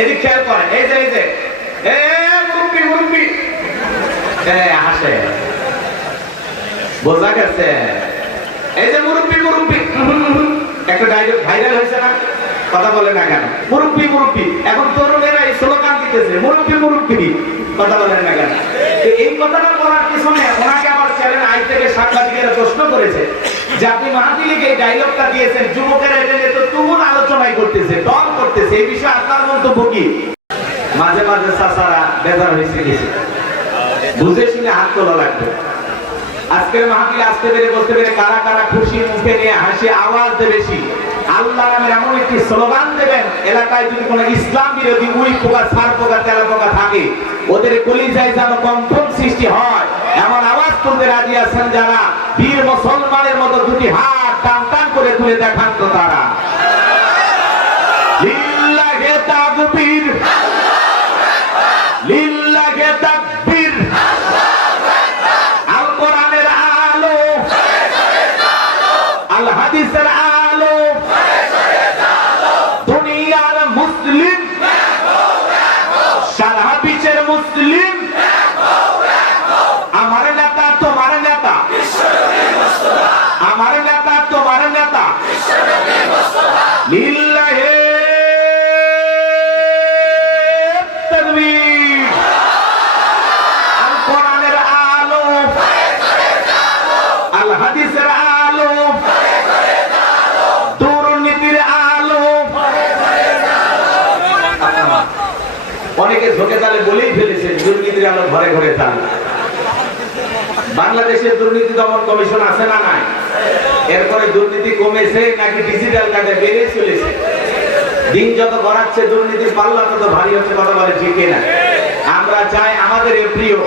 এদিক খেয়াল করেন, এই যে মুরব্বি মুরব্বি হাসে, বোঝা গেছে? এই যে মুরব্বি মুরব্বি একটা ডায়লগ ভাইরাল হয়েছে না? কথা বলে না কেন? মুরব্বি মুরব্বি। এখন তরুণেরা এই স্লোগান দিতেছে মুরব্বি মুরব্বি, কথা বলেন না কেন? এই কথাটা বলার পিছনে ওনাকে আমার চ্যানেল আই থেকে সাংবাদিকেরা প্রশ্ন করেছে যে আপনি মাহাতি লীগে এই ডায়লগটা দিয়েছেন, যুবকেরা এটা নিয়ে তো তুমুল আলোচনাই করতেছে, দল করতেছে, এই বিষয়ে আপনার মন্তব্য কি? মাঝে মাঝে চাচারা বেজার হয়েছে গেছে, বুঝে শুনে হাত তোলা লাগবে। আজকের মাহফিলে আসতে পেরে বলতে পেরে কারা কারা খুশি মুখে নিয়ে হাসি আওয়াজ দেবে বেশি, আল্লাহ নামের এমন একটি স্লোগান দেবেন, এলাকায় যদি কোনো ইসলাম বিরোধী উই পোকা সার পোকা তেলা পোকা থাকে ওদের কলিজায় যেন কম্পন সৃষ্টি হয়, এমন আওয়াজ তুলতে রাজি আছেন যারা? বীর মুসলমানের মতো দুটি হাত টান টান করে তুলে দেখান তো তারা। লিল্লাহে তাকবীর, লিল্লাহে তাকবীর। আল কোরআনের আলো, আল হাদিসের আলো, দুনিয়ার মুসলিম, সারা বিশ্বের মুসলিম, আমার নেতা তোমার নেতা, আমার নেতা তোমার নেতা, লিল্লাহে তাকবীর। আল কোরআনের আলো, আল হাদিসের আলো, দুর্নীতির আলো। অনেকে ঝোঁকে তালে বলেই ফেলেছে দুর্নীতির আলো ঘরে ঘরে তাল। বাংলাদেশের দুর্নীতি দমন কমিশন আছে না নাই? এরপরে দুর্নীতি কমেছে নাকি ডিজিটাল কার্ডে বেড়ে চলেছে? দিন যত গড়াচ্ছে দুর্নীতির পাল্লা তত ভারী হচ্ছে, কথা বলে ঠিক না? আমরা চাই আমাদের এই প্রিয়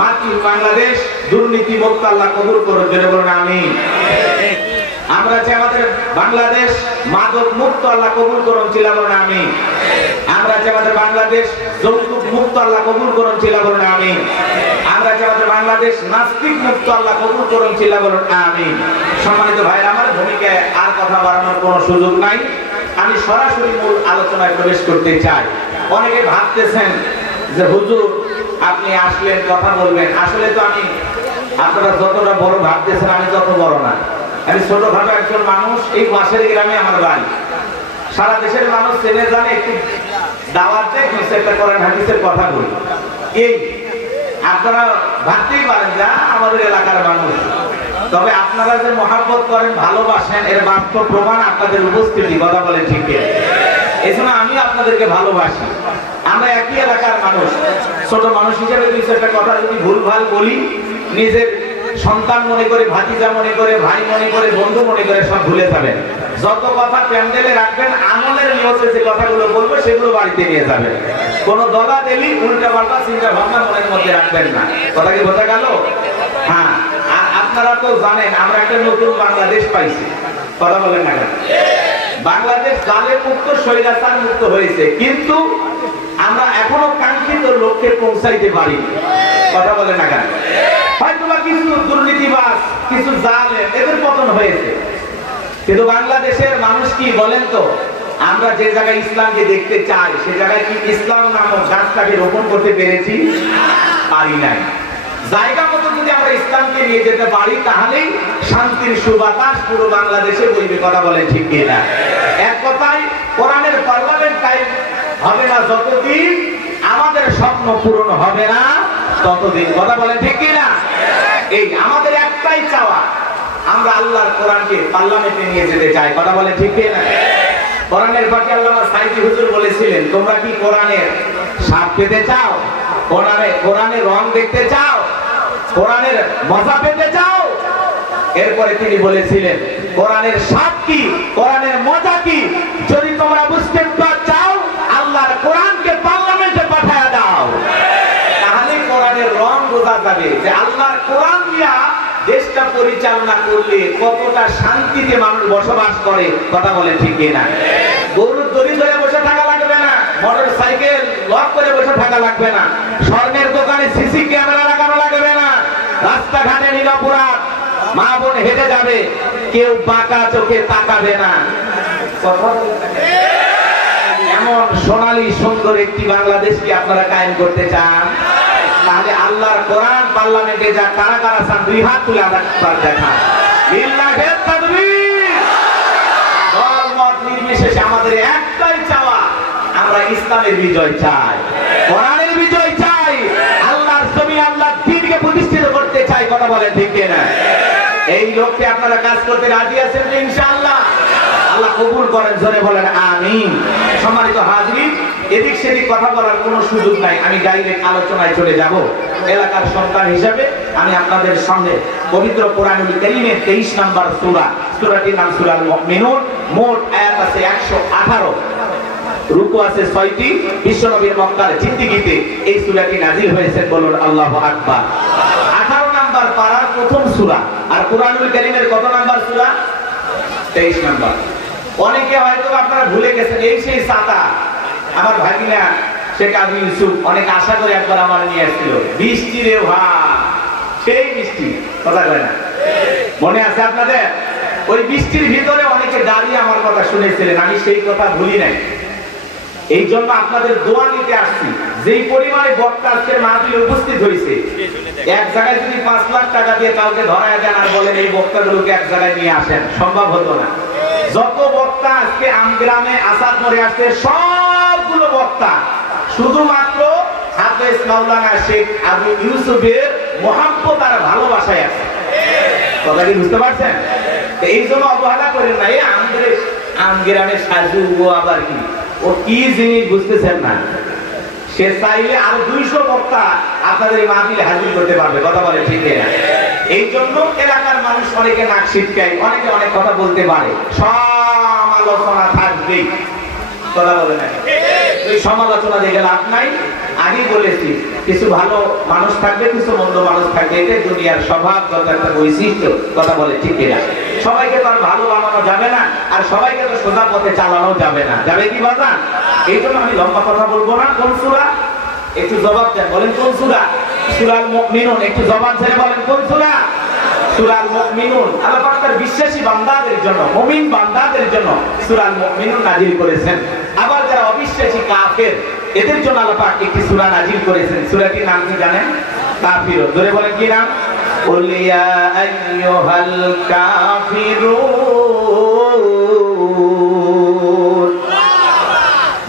মাতৃ বাংলাদেশ দুর্নীতি মুক্ত আল্লাহ কবুল করুন, জেনে বলুন আমিন। আমরা চাই আমাদের বাংলাদেশ মাদক মুক্ত আল্লাহ কবুল করুন, চিল্লা বলুন আমিন। আমরা চাই আমাদের বাংলাদেশ যৌতুক মুক্ত আল্লাহ কবুল করুন, চিল্লা বলুন আমিন। আমরা চাই আমাদের বাংলাদেশ নাস্তিক মুক্ত আল্লাহ কবুল করুন, চিল্লা বলুন আমিন। সম্মানিত ভাইরা, আমার ভূমিকায় আর কথা বাড়ানোর কোনো সুযোগ নাই, আমি সরাসরি মূল আলোচনায় প্রবেশ করতে চাই। অনেকে ভাবতেছেন যে হুজুর আপনি আসলেন কথা বলবেন, আসলে তো আমি আপনারা যতটা বড় ভাবতেছেন আমি তত বড় না, আমি ছোটখাটো একজন মানুষ। এই পাশের গ্রামে আমার বাড়ি, সারা দেশের মানুষ চেনে জানে, একটু দাওয়াত দেয়, একটা কোরআন হাদিসের কথা বলি, এই আপনারা ভাবতেই পারেন যা আমাদের এলাকার মানুষ। তবে আপনারা যে মহব্বত করেন, ভালোবাসেন, এর বাস্তব প্রমাণ আপনাদের উপস্থিতি, কথা বলে ঠিক। এই জন্য আমি আপনাদেরকে ভালোবাসি। আমরা একই এলাকার মানুষ, ছোট মানুষ হিসেবে কিছু একটা কথা যদি ভুলভাল বলি, নিজের সন্তান মনে করে, ভাতিজা মনে করে, ভাই মনে করে, বন্ধু মনে করে সব ভুলে যাবেন। যত কথা প্যান্ডেলে রাখবেন, আমলের নিয়তে যে কথাগুলো বলবো সেগুলো বাড়িতে নিয়ে যাবেন। কোন দলা দেলি উল্টা পাল্টা চিন্তা ভাবনা মনের মধ্যে রাখবেন না, কথা কি বোঝা গেল? হ্যাঁ, আর আপনারা তো জানেন আমরা একটা নতুন বাংলাদেশ পাইছি, কথা বলেন না কেন? বাংলাদেশ জালেম মুক্ত, স্বৈরাচার মুক্ত হয়েছে, কিন্তু আমরা এখনো কাঙ্ক্ষিত লক্ষ্যে পৌঁছাইতে পারি, কথা বলেন না কেন? হয়তো বা কিছু দুর্নীতিবাজ, কিছু জালেম, এদের পতন হয়েছে, কিন্তু বাংলাদেশের মানুষ কি বলেন তো? আমরা যে জায়গায় ইসলামকে দেখতে চাই সে জায়গায় কি ইসলাম নামক গাছটাকে রোপণ করতে পেরেছি? পারি নাই। জায়গা মতো যদি আমরা ইসলামকে নিয়ে যেতে পারি, তাহলেই শান্তির সুবাতাস পুরো বাংলাদেশে বইবে, কথা বলেন ঠিক কিনা? এক কথায় কোরআনের পার্লামেন্ট টাইম হবে না যতদিন, আমাদের স্বপ্ন পূরণ হবে না ততদিন, কথা বলেন ঠিক কিনা? এই আমাদের একটাই চাওয়া, আমরা আল্লাহর কোরআনকে পার্লামেন্টে নিয়ে যেতে চাই, কথা বলেন ঠিক কিনা? কোরআনের বাকি আল্লামা সাইদি হুজুর বলেছিলেন, তোমরা কি কোরআনের স্বাদ পেতে চাও? কোরআনের রং দেখতে চাও? কোরআনের মজা পেতে চাও? এরপরে তিনি বলেছিলেন, কোরআনের স্বাদ কি, কোরআনের মজা কি, যদি তোমরা বুঝতে চাও আল্লাহর কোরআনকে পার্লামেন্টে পাঠায়া দাও, তাহলে কোরআনের রং বোঝা যাবে যে আল্লাহর কোরআন দিয়া দেশটা পরিচালনা করলে কতটা শান্তিতে মানুষ বসবাস করে, কথা বলে ঠিক না? গরুর দড়ি ধরে বসে থাকা লাগবে না, মোটর সাইকেল লক করে বসে থাকা লাগবে না, স্বর্ণের দোকানে সিসি ক্যামেরা লাগানো লাগবে না, রাস্তাঘাটে নিরাপরাধ মা বোন হেঁটে যাবে, কেউ বাঁকা চোখে তাকাবে না। এমন এমন সোনালী সুন্দর একটি বাংলাদেশ কি আপনারা কায়েম করতে চান? তাহলে আল্লাহর কোরআন পার্লামেন্টে যা কারা কারা চান, দুই হাত তুলে আদার দেখান। লিল্লাহি তাকবীর। দল মত নির্বিশেষে আমাদের একটাই চাওয়া, আমরা ইসলামের বিজয় চাই, কোরআনের বিজয় চাই, আল্লাহর জমিনে আল্লাহর দ্বীনকে প্রতিষ্ঠিত করতে চাই। কথা বলেন ঠিক কিনা? এই লক্ষ্যে আপনারা কাজ করতে রাজি আছেন তো ইনশাআল্লাহ? আল্লাহ কবুল করেন, জোরে বলেন আমিন। সম্মানিত হাজির, এদিক সেদিক কথা বলার কোনো সুযোগ নাই, আমি ডাইরেক্ট আলোচনায় চলে যাব। এলাকার সন্তান হিসাবে আমি আপনাদের সামনে পবিত্র কোরআনুল কারীমের 23 নম্বর সূরা, সূরাটির নাম সূরাল মুমিনুন। মোট আয়াত আছে 118, রুকু আছে 6টি। বিশ্বনবীর মক্কার জিন্দেগিতে এই সূরাটি নাযিল হয়েছে, বলুন আল্লাহু আকবার। 18 নম্বর পারার প্রথম সূরা। আর কোরআনুল কারীমের কত নম্বর সূরা? 23 নম্বর। অনেকে হয়তো আপনারা ভুলে গেছেন, এই সেই ছাতা আমার ভাগিনা শেখ আবু ইউসুফ অনেক আশা করে একবার আমার নিয়ে আসছিল। বৃষ্টি রে ভাই, সেই বৃষ্টি, কথা কয় না? মনে আছে আপনাদের? ওই বৃষ্টির ভিতরে অনেকে দাঁড়িয়ে আমার কথা শুনেছিলেন, আমি সেই কথা ভুলি নাই। এই জন্য আপনাদের দোয়া নিতে আসছি। যেই পরিমাণে বক্তা আজকের মাহফিলে উপস্থিত হয়েছে, এক জায়গায় যদি 5 লাখ টাকা দিয়ে কাউকে ধরায় দেন আর বলেন এই বক্তাগুলোকে এক জায়গায় নিয়ে আসেন, সম্ভব হতো না। যত বক্তা আজকে আমগ্রামে আসাদ মোড়ে আসছে, সবগুলো বক্তা শুধুমাত্র হাফেজ মাওলানা শেখ আবু ইউসুফের মহব্বত আর ভালোবাসায় আছে। কথা কি বুঝতে পারছেন? এই জন্য অবহেলা করেন না। এই আমগ্রামের সাজু ও আবার কি, ও কি জিনিস বুঝতেছেন না? সে চাইলে আরো 200 বক্তা আপনাদের এই মাহফিলে হাজির করতে পারবে। কথা বলে ঠিক না? এই জন্য এলাকার মানুষ অনেকে নাক ছিটকায়, অনেকে অনেক কথা বলতে পারে, সমালোচনা থাকবেই। কথা বলে না? ওই সমালোচনা দেখে লাভ নাই। আগেই বলেছি, কিছু ভালো মানুষ থাকবে, কিছু মন্দ মানুষ থাকবে, এটা দুনিয়ার স্বভাবগত একটা বৈশিষ্ট্য। কথা বলে ঠিক না? সবাইকে তো আর ভালো বানানো যাবে না, আর সবাইকে তো সোজা পথে চালানো যাবে না। যাবে কি বাজান? এই জন্য আমি লম্বা কথা বলবো না। কোন সূরা? একটু জবাব দেন, বলেন কোন সূরা? সূরাল মুমিনুন। একটু জবাব ছেড়ে বলেন কোন সূরা? সূরাল মুমিনুন। আল্লাহ পাক তার বিশ্বাসী বান্দাদের জন্য, মুমিন বান্দাদের জন্য সূরাল মুমিনুন নাযিল করেছেন। আবার যারা অবিশ্বাসী কাফের, এদের জন্য আল্লাহ পাক একটি সূরা নাযিল করেছেন। সূরাটির নাম কি জানেন? কাফিরুন। ধরে বলেন কি নাম? কুল ইয়া আইয়ুহাল কাফিরুন।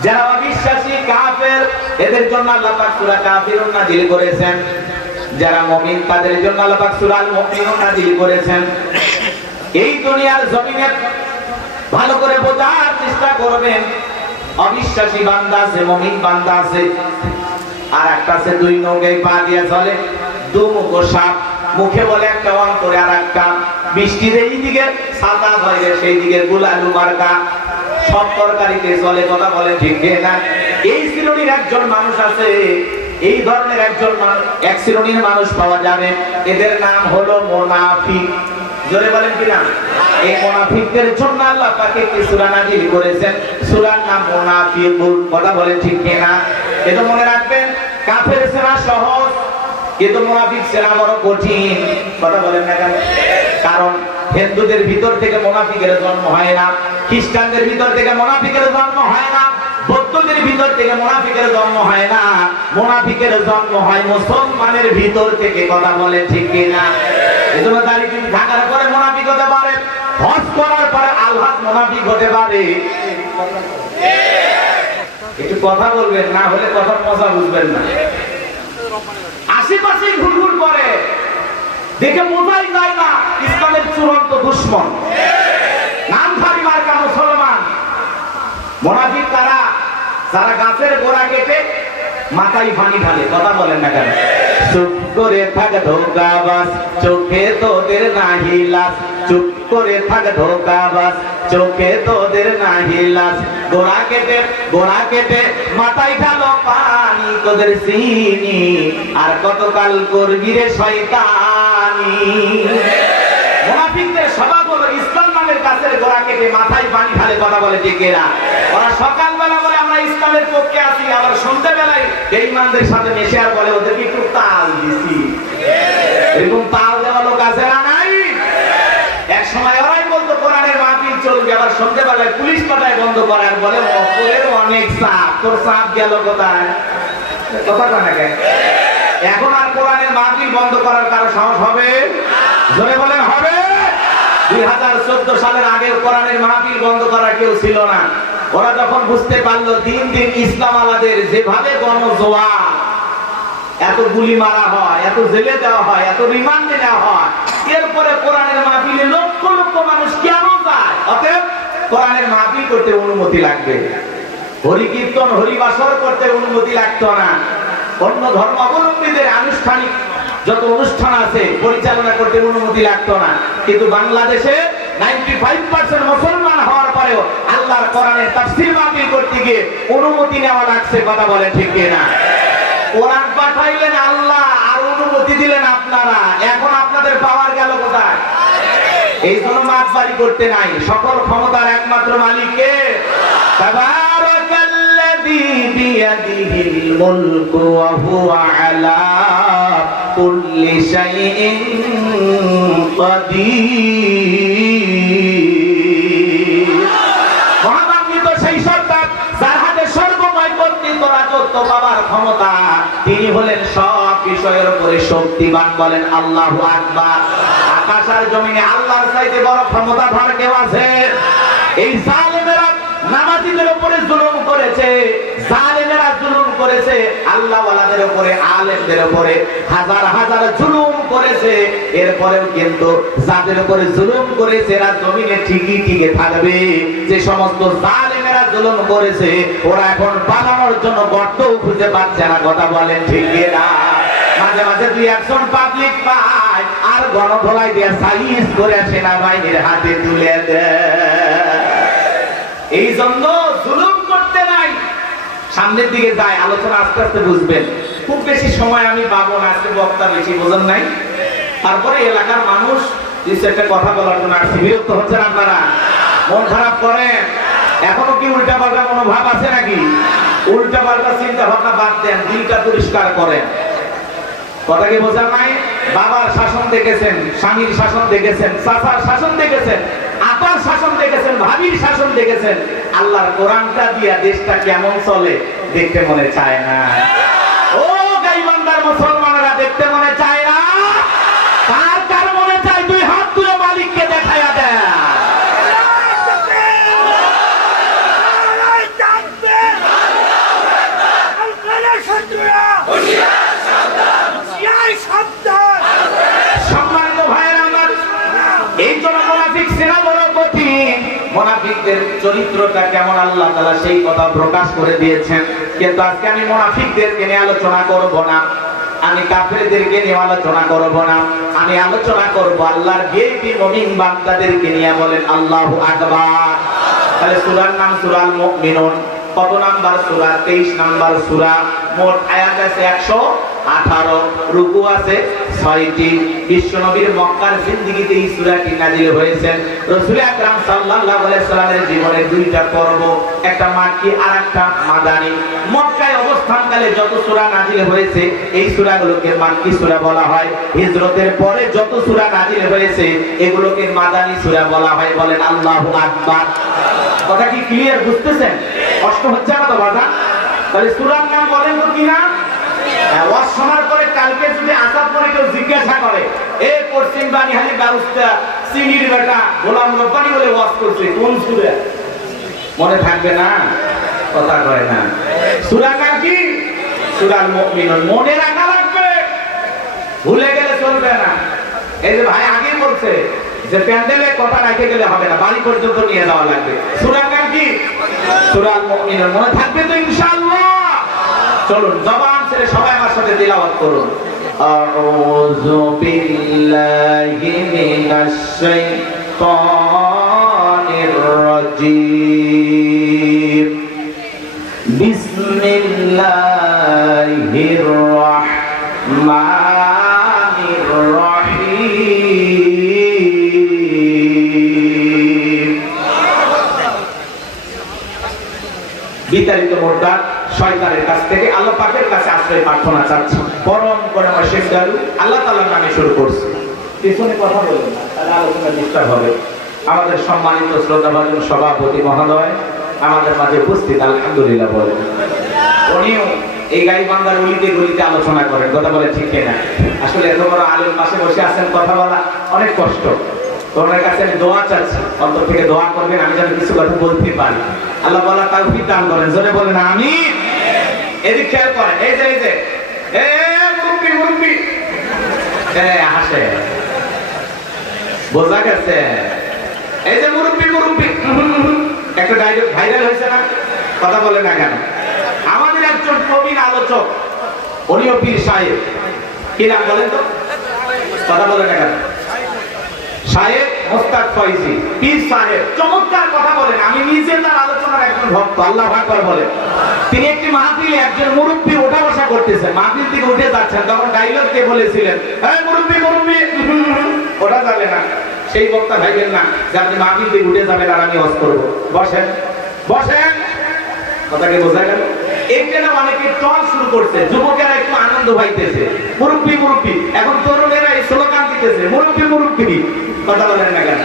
যারা অবিশ্বাসী কাফের, এদের জন্য আল্লাহ পাক সূরা কাফিরুন নাযিল করেছেন। যারা মুমিন, তাদের জন্য আল্লাহ পাক সূরাল মুমিনুন নাযিল করেছেন। এই দুনিয়ার জমিনে ভালো করে বোঝার চেষ্টা করবেন। অবিশ্বাসী বান্দা আছে, মুমিন বান্দা আছে, আর একটা আছে দুই নৌকায় পা দিয়ে চলে, দুমুখ সাপ, মুখে বলে একটা, অন্তরে আর একটা। বৃষ্টির এই দিকে ছাতা ধরে, সেই দিকে গুলালু মার্কা, সব তরকারিতে চলে। কথা বলে ঠিক না? এই শ্রেণীর একজন মানুষ আছে, এই ধরনের এক শ্রেণীর মানুষ পাওয়া যাবে, এদের নাম হলো মুনাফিক। জোরে বলেন কি নাম? এই মুনাফিকদের জন্য আল্লাহ পাক একটি সূরা নাযিল করেছেন, সূরার নাম মুনাফিকুন। কথা বলেন ঠিক না? এটা মনে রাখবেন, কাফের চেনা সহজ, কিন্তু মুনাফিক চেনা বড় কঠিন। কথা বলেন না কেন? কারণ হিন্দুদের ভিতর থেকে মুনাফিকের জন্ম হয় না, খ্রিস্টানদের ভিতর থেকে মুনাফিকের জন্ম হয় না, বৌদ্ধদের ভিতর থেকে মুনাফিকের জন্ম হয় না, মুনাফিকের জন্ম হয় মুসলমানের ভিতর থেকে। কথা বলেন ঠিক কিনা? এজন্য দাড়ি ঢাকার পরে মুনাফিক হতে পারে, হজ করার পরে আলহাজ মুনাফিক হতে পারে। একটু কথা বলবেন, না হলে কথার মজা বুঝবেন না। আশেপাশে ঘুরঘুর করে, দেখে বোঝাই যায় না ইসলামের চূড়ান্ত দুশমন, নামধারী মার্কা মুসলমান। মুনাফিক তারা যারা গাছের গোড়া কেটে মাথায় পানি ঢালে। কথা বলেন না কেন? চুপ করে থাক ধোঁকাবাজ, চোখে তোদের নাহি লাজ। চুপ করে থাক ধোঁকাবাজ, চোখে তোদের নাহি লাজ। গোড়া কেটে মাথায় ঢালো পানি, তোদের চিনি আর কতকাল করবি রে শয়তানি। মুনাফিকদের স্বভাব হলো ইসলাম নামের গাছের গোড়া কেটে মাথায় পানি ঢালে। কথা বলে ঠিক না? ওরা সকালবেলা বলে আমরা ইসলামের পক্ষে আছি, আবার সন্ধ্যাবেলায় বেঈমানদের সাথে মেশে আর বলে ওদেরকে একটু তাল দিছি। এরকম তাল দেওয়া লোক আছে না নাই? এক সময় ওরাই বলতো কোরআনের মাহফিল চলবে, আবার সন্ধ্যাবেলায় পুলিশ পাঠায় বন্ধ করার বলে মকবুলের অনেক চাপ, তোর চাপ গেল কোথায়? কথা কয় না কেন? এখন আর কোরআনের মাহফিল বন্ধ করার কারো সাহস হবে? জোরে বলেন হবে? 2014 সালের আগে কোরআনের মাহফিল বন্ধ করার কেউ ছিল না। ওরা যখন বুঝতে পারলো দিন দিন ইসলাম আলাদের যেভাবে গণজোয়া, এত গুলি মারা হয়, এত জেলে দেওয়া হয়, এত রিমান্ডে নেওয়া হয়, এরপরে কোরআনের মাহফিলে লক্ষ লক্ষ মানুষ কেন যায়? অতএব কোরআনের মাহফিল করতে অনুমতি লাগবে। হরি কীর্তন হরিবাসর করতে অনুমতি লাগতো না। অন্য ধর্মাবলম্বীদের আনুষ্ঠানিক যত অনুষ্ঠান আছে পরিচালনা করতে অনুমতি লাগতো না। কিন্তু বাংলাদেশে 95% মুসলমান হওয়ার পরেও আল্লাহর কোরআনের তাফসীর মাহফিল করতে গিয়ে অনুমতি নেওয়া লাগছে। কথা বলে ঠিক কিনা? কোরআন পাঠাইলেন আল্লাহ আর অনুমতি দিলেন আপনারা, এখন আপনাদের পাওয়ার গেল কোথায়? এই জন্য মাতবাড়ি করতে নাই। সকল ক্ষমতার একমাত্র মালিক কে? তাবারাকাল্লাযী বিয়াদিহিল মুলকু ওয়া হুয়া আলা কুল্লি শাইইন কাদির। মহামান্বিত সেই সত্তা যার হাতে সর্বময় কর্তৃত্ব রাজত্ব পাওয়ার ক্ষমতা, তিনি হলেন সব বিষয়ের উপরে শক্তিমান। বলেন আল্লাহু আকবার। আকাশ আর জমিনে আল্লাহর চাইতে বড় ক্ষমতাধর কেউ আছে? এই জালেমেরা নামাজীদের উপরে জুলুম করেছে, জালেমেরা জুলুম করেছে আল্লাহ ওয়ালাদের উপরে, আলেমদের উপরে হাজার হাজার জুলুম করেছে। এরপরেও কিন্তু যাদের উপরে জুলুম করেছে এরা জমিনে ঠিকই টিকে থাকবে। যে সমস্ত জালেমেরা জুলুম করেছে ওরা এখন পালানোর জন্য গর্তও খুঁজে পাচ্ছে না। কথা বলেন ঠিক না? মাঝে মাঝে দুই একজন পাবলিক পায় আর গণধোলাই দিয়ে সাইজ করে সেনাবাহিনীর হাতে তুলে দেয়। এই জন্য জুলুম করতে নাই। সামনের দিকে যায়, আলোচনা আস্তে আস্তে বুঝবেন। খুব বেশি সময় আমি পাবো না, আজকে বক্তা বেশি বোঝেন নাই। তারপরে এলাকার মানুষ একটা কথা বলার জন্য আসছে। বিরক্ত হচ্ছেন আপনারা? মন খারাপ করেন? এখনো কি উল্টা পাল্টা মনোভাব আছে নাকি? উল্টা পাল্টা চিন্তা ভাবনা বাদ দেন, দিলটা পরিষ্কার করেন। কথা কি বোঝা নাই? বাবার শাসন দেখেছেন, স্বামীর শাসন দেখেছেন, চাচার শাসন দেখেছেন, আপার শাসন দেখেছেন, ভাবির শাসন দেখেছেন। আল্লাহর কোরআনটা দিয়া দেশটা কেমন চলে দেখতে মনে চায় না? ও গাইবান্ধার মুসলমানেরা, দেখতে মনে চায় না? কার কার মনে চায়? দুই হাত তুলে মালিককে দেখাইয়া দেয়। সম্মানিত ভাইয়েরা আমার, এই জন্য মুনাফিক চেনা বড় কঠিন। মুনাফিকদের চরিত্রটা কেমন আল্লাহ তাআলা সেই কথা প্রকাশ করে দিয়েছেন। কিন্তু আজকে আমি মুনাফিকদেরকে নিয়ে আলোচনা করব না, আমি কাফেরদেরকে নিয়ে আলোচনা করব না, আমি আলোচনা করব আল্লাহর ভিআইপি মুমিন বান্দাদেরকে নিয়ে। বলেন আল্লাহু আকবার। তাহলে সূরার নাম সূরাল মুমিনুন। কত নাম্বার সূরা? 23 নাম্বার সূরা। মোট আয়াত আছে 118, রুকু আছে 6টি। বিশ্বনবীর মক্কার জিন্দেগিতে এই সূরাটি নাযিল হয়েছে। রাসূল আকরাম সাল্লাল্লাহু আলাইহি সাল্লামের জীবনে দুইটা পর্ব, একটা মাক্কি আর একটা মাদানী। মক্কায় অবস্থানকালে যত সূরা নাযিল হয়েছে এই সূরাগুলোকে মাক্কি সূরা বলা হয়। হিজরতের পরে যত সূরা নাযিল হয়েছে এগুলোকে মাদানী সূরা বলা হয়। বলেন আল্লাহু আকবার। কথা কি ক্লিয়ার বুঝতেছেন? কষ্ট হচ্ছে না তো বাবা? তাহলে সূরার নাম বলেন তো কি নাম? ওয়াজ শোনার পরে কালকে যদি আসার পরে কেউ জিজ্ঞাসা করে, এ পশ্চিম বানিহালি গাউস্তা সিনির বেটা গোলাম রব্বানি বলে ওয়াজ করছে, কোন সূরা? মনে থাকবে না? কথা কয় না। সূরার নাম কি? সূরাল মুমিনুন। মনে রাখা লাগবে, ভুলে গেলে চলবে না। এই যে ভাই আগে বলছে যে প্যান্ডেলে কথা রেখে গেলে হবে না, বাড়ি পর্যন্ত নিয়ে যাওয়া লাগবে। সূরার নাম কি? সূরাল মুমিনুন। মনে থাকবে তো ইনশাআল্লাহ? চলুন জবান ছেড়ে সবাই আমার সাথে তিলাওয়াত করুন। আউযু বিল্লাহি মিনাশ শাইতানির রাজীম। বিসমিল্লাহির রাহমানির রাহিম। বিতাড়িত মোর্দা শয়তানের কাছ থেকে আল্লাহ পাকের কাছে আশ্রয় প্রার্থনা চাচ্ছি। পরম করুণাময় শেখ দারু আল্লাহ তাআলার নামে শুরু করছি। পিছনে কথা বলবেন না, তাহলে আলোচনা ডিস্টার্ব হবে। আমাদের সম্মানিত শ্রদ্ধাভাজন সভাপতি মহোদয় আমাদের মাঝে উপস্থিত, আলহামদুলিল্লাহ বলেন। উনিও এই গাইবান্ধার গলিতে গলিতে আলোচনা করেন, কথা বলে ঠিক কিনা? আসলে এত বড় আলেম পাশে বসে আছেন, কথা বলা অনেক কষ্ট। তোমার কাছে আমি দোয়া চাচ্ছি, অন্তর থেকে দোয়া করবেন আমি যেন কিছু কথা বলতে পারি। আল্লাহ বলা তাওফিক দান করেন, জোরে বলেন আমিন। এদিক খেয়াল করেন, এই যে মুরব্বি মুরব্বি হাসে, বোঝা গেছে? এই যে মুরব্বি মুরব্বি একটা ডায়লগ ভাইরাল হয়েছে না, কথা বলে না কেন? আমাদের একজন প্রবীণ আলোচক, উনিও পীর সাহেব, কি নাম বলেন তো? কথা বলে না কেন? সাহেব মোস্তাক ফয়জি, পীর সাহেব, চমৎকার কথা বলেন। আমি নিজে তার আলোচনার একজন ভক্ত, আল্লাহু আকবার বলেন। তিনি একটি মাহফিলে একজন মুরব্বি ওঠা বসা করতেছেন, মাহফিল থেকে উঠে যাচ্ছেন, তখন ডায়লগ কে বলেছিলেন, এই মুরব্বি মুরব্বি ওঠা যাবে না। সেই বক্তা ভাইবেন না যে আপনি মাহফিল থেকে উঠে যাবেন আর আমি ওয়াজ করব, বসেন বসেন। কথাকে বোঝা গেল? এইটা না অনেকে টল শুরু করছে, যুবকেরা একটু আনন্দ পাইতেছে, মুরব্বি মুরব্বি। এখন তরুণেরা এই স্লোগান দিতেছে, মুরব্বি মুরব্বি, কথা বলেন না কেন?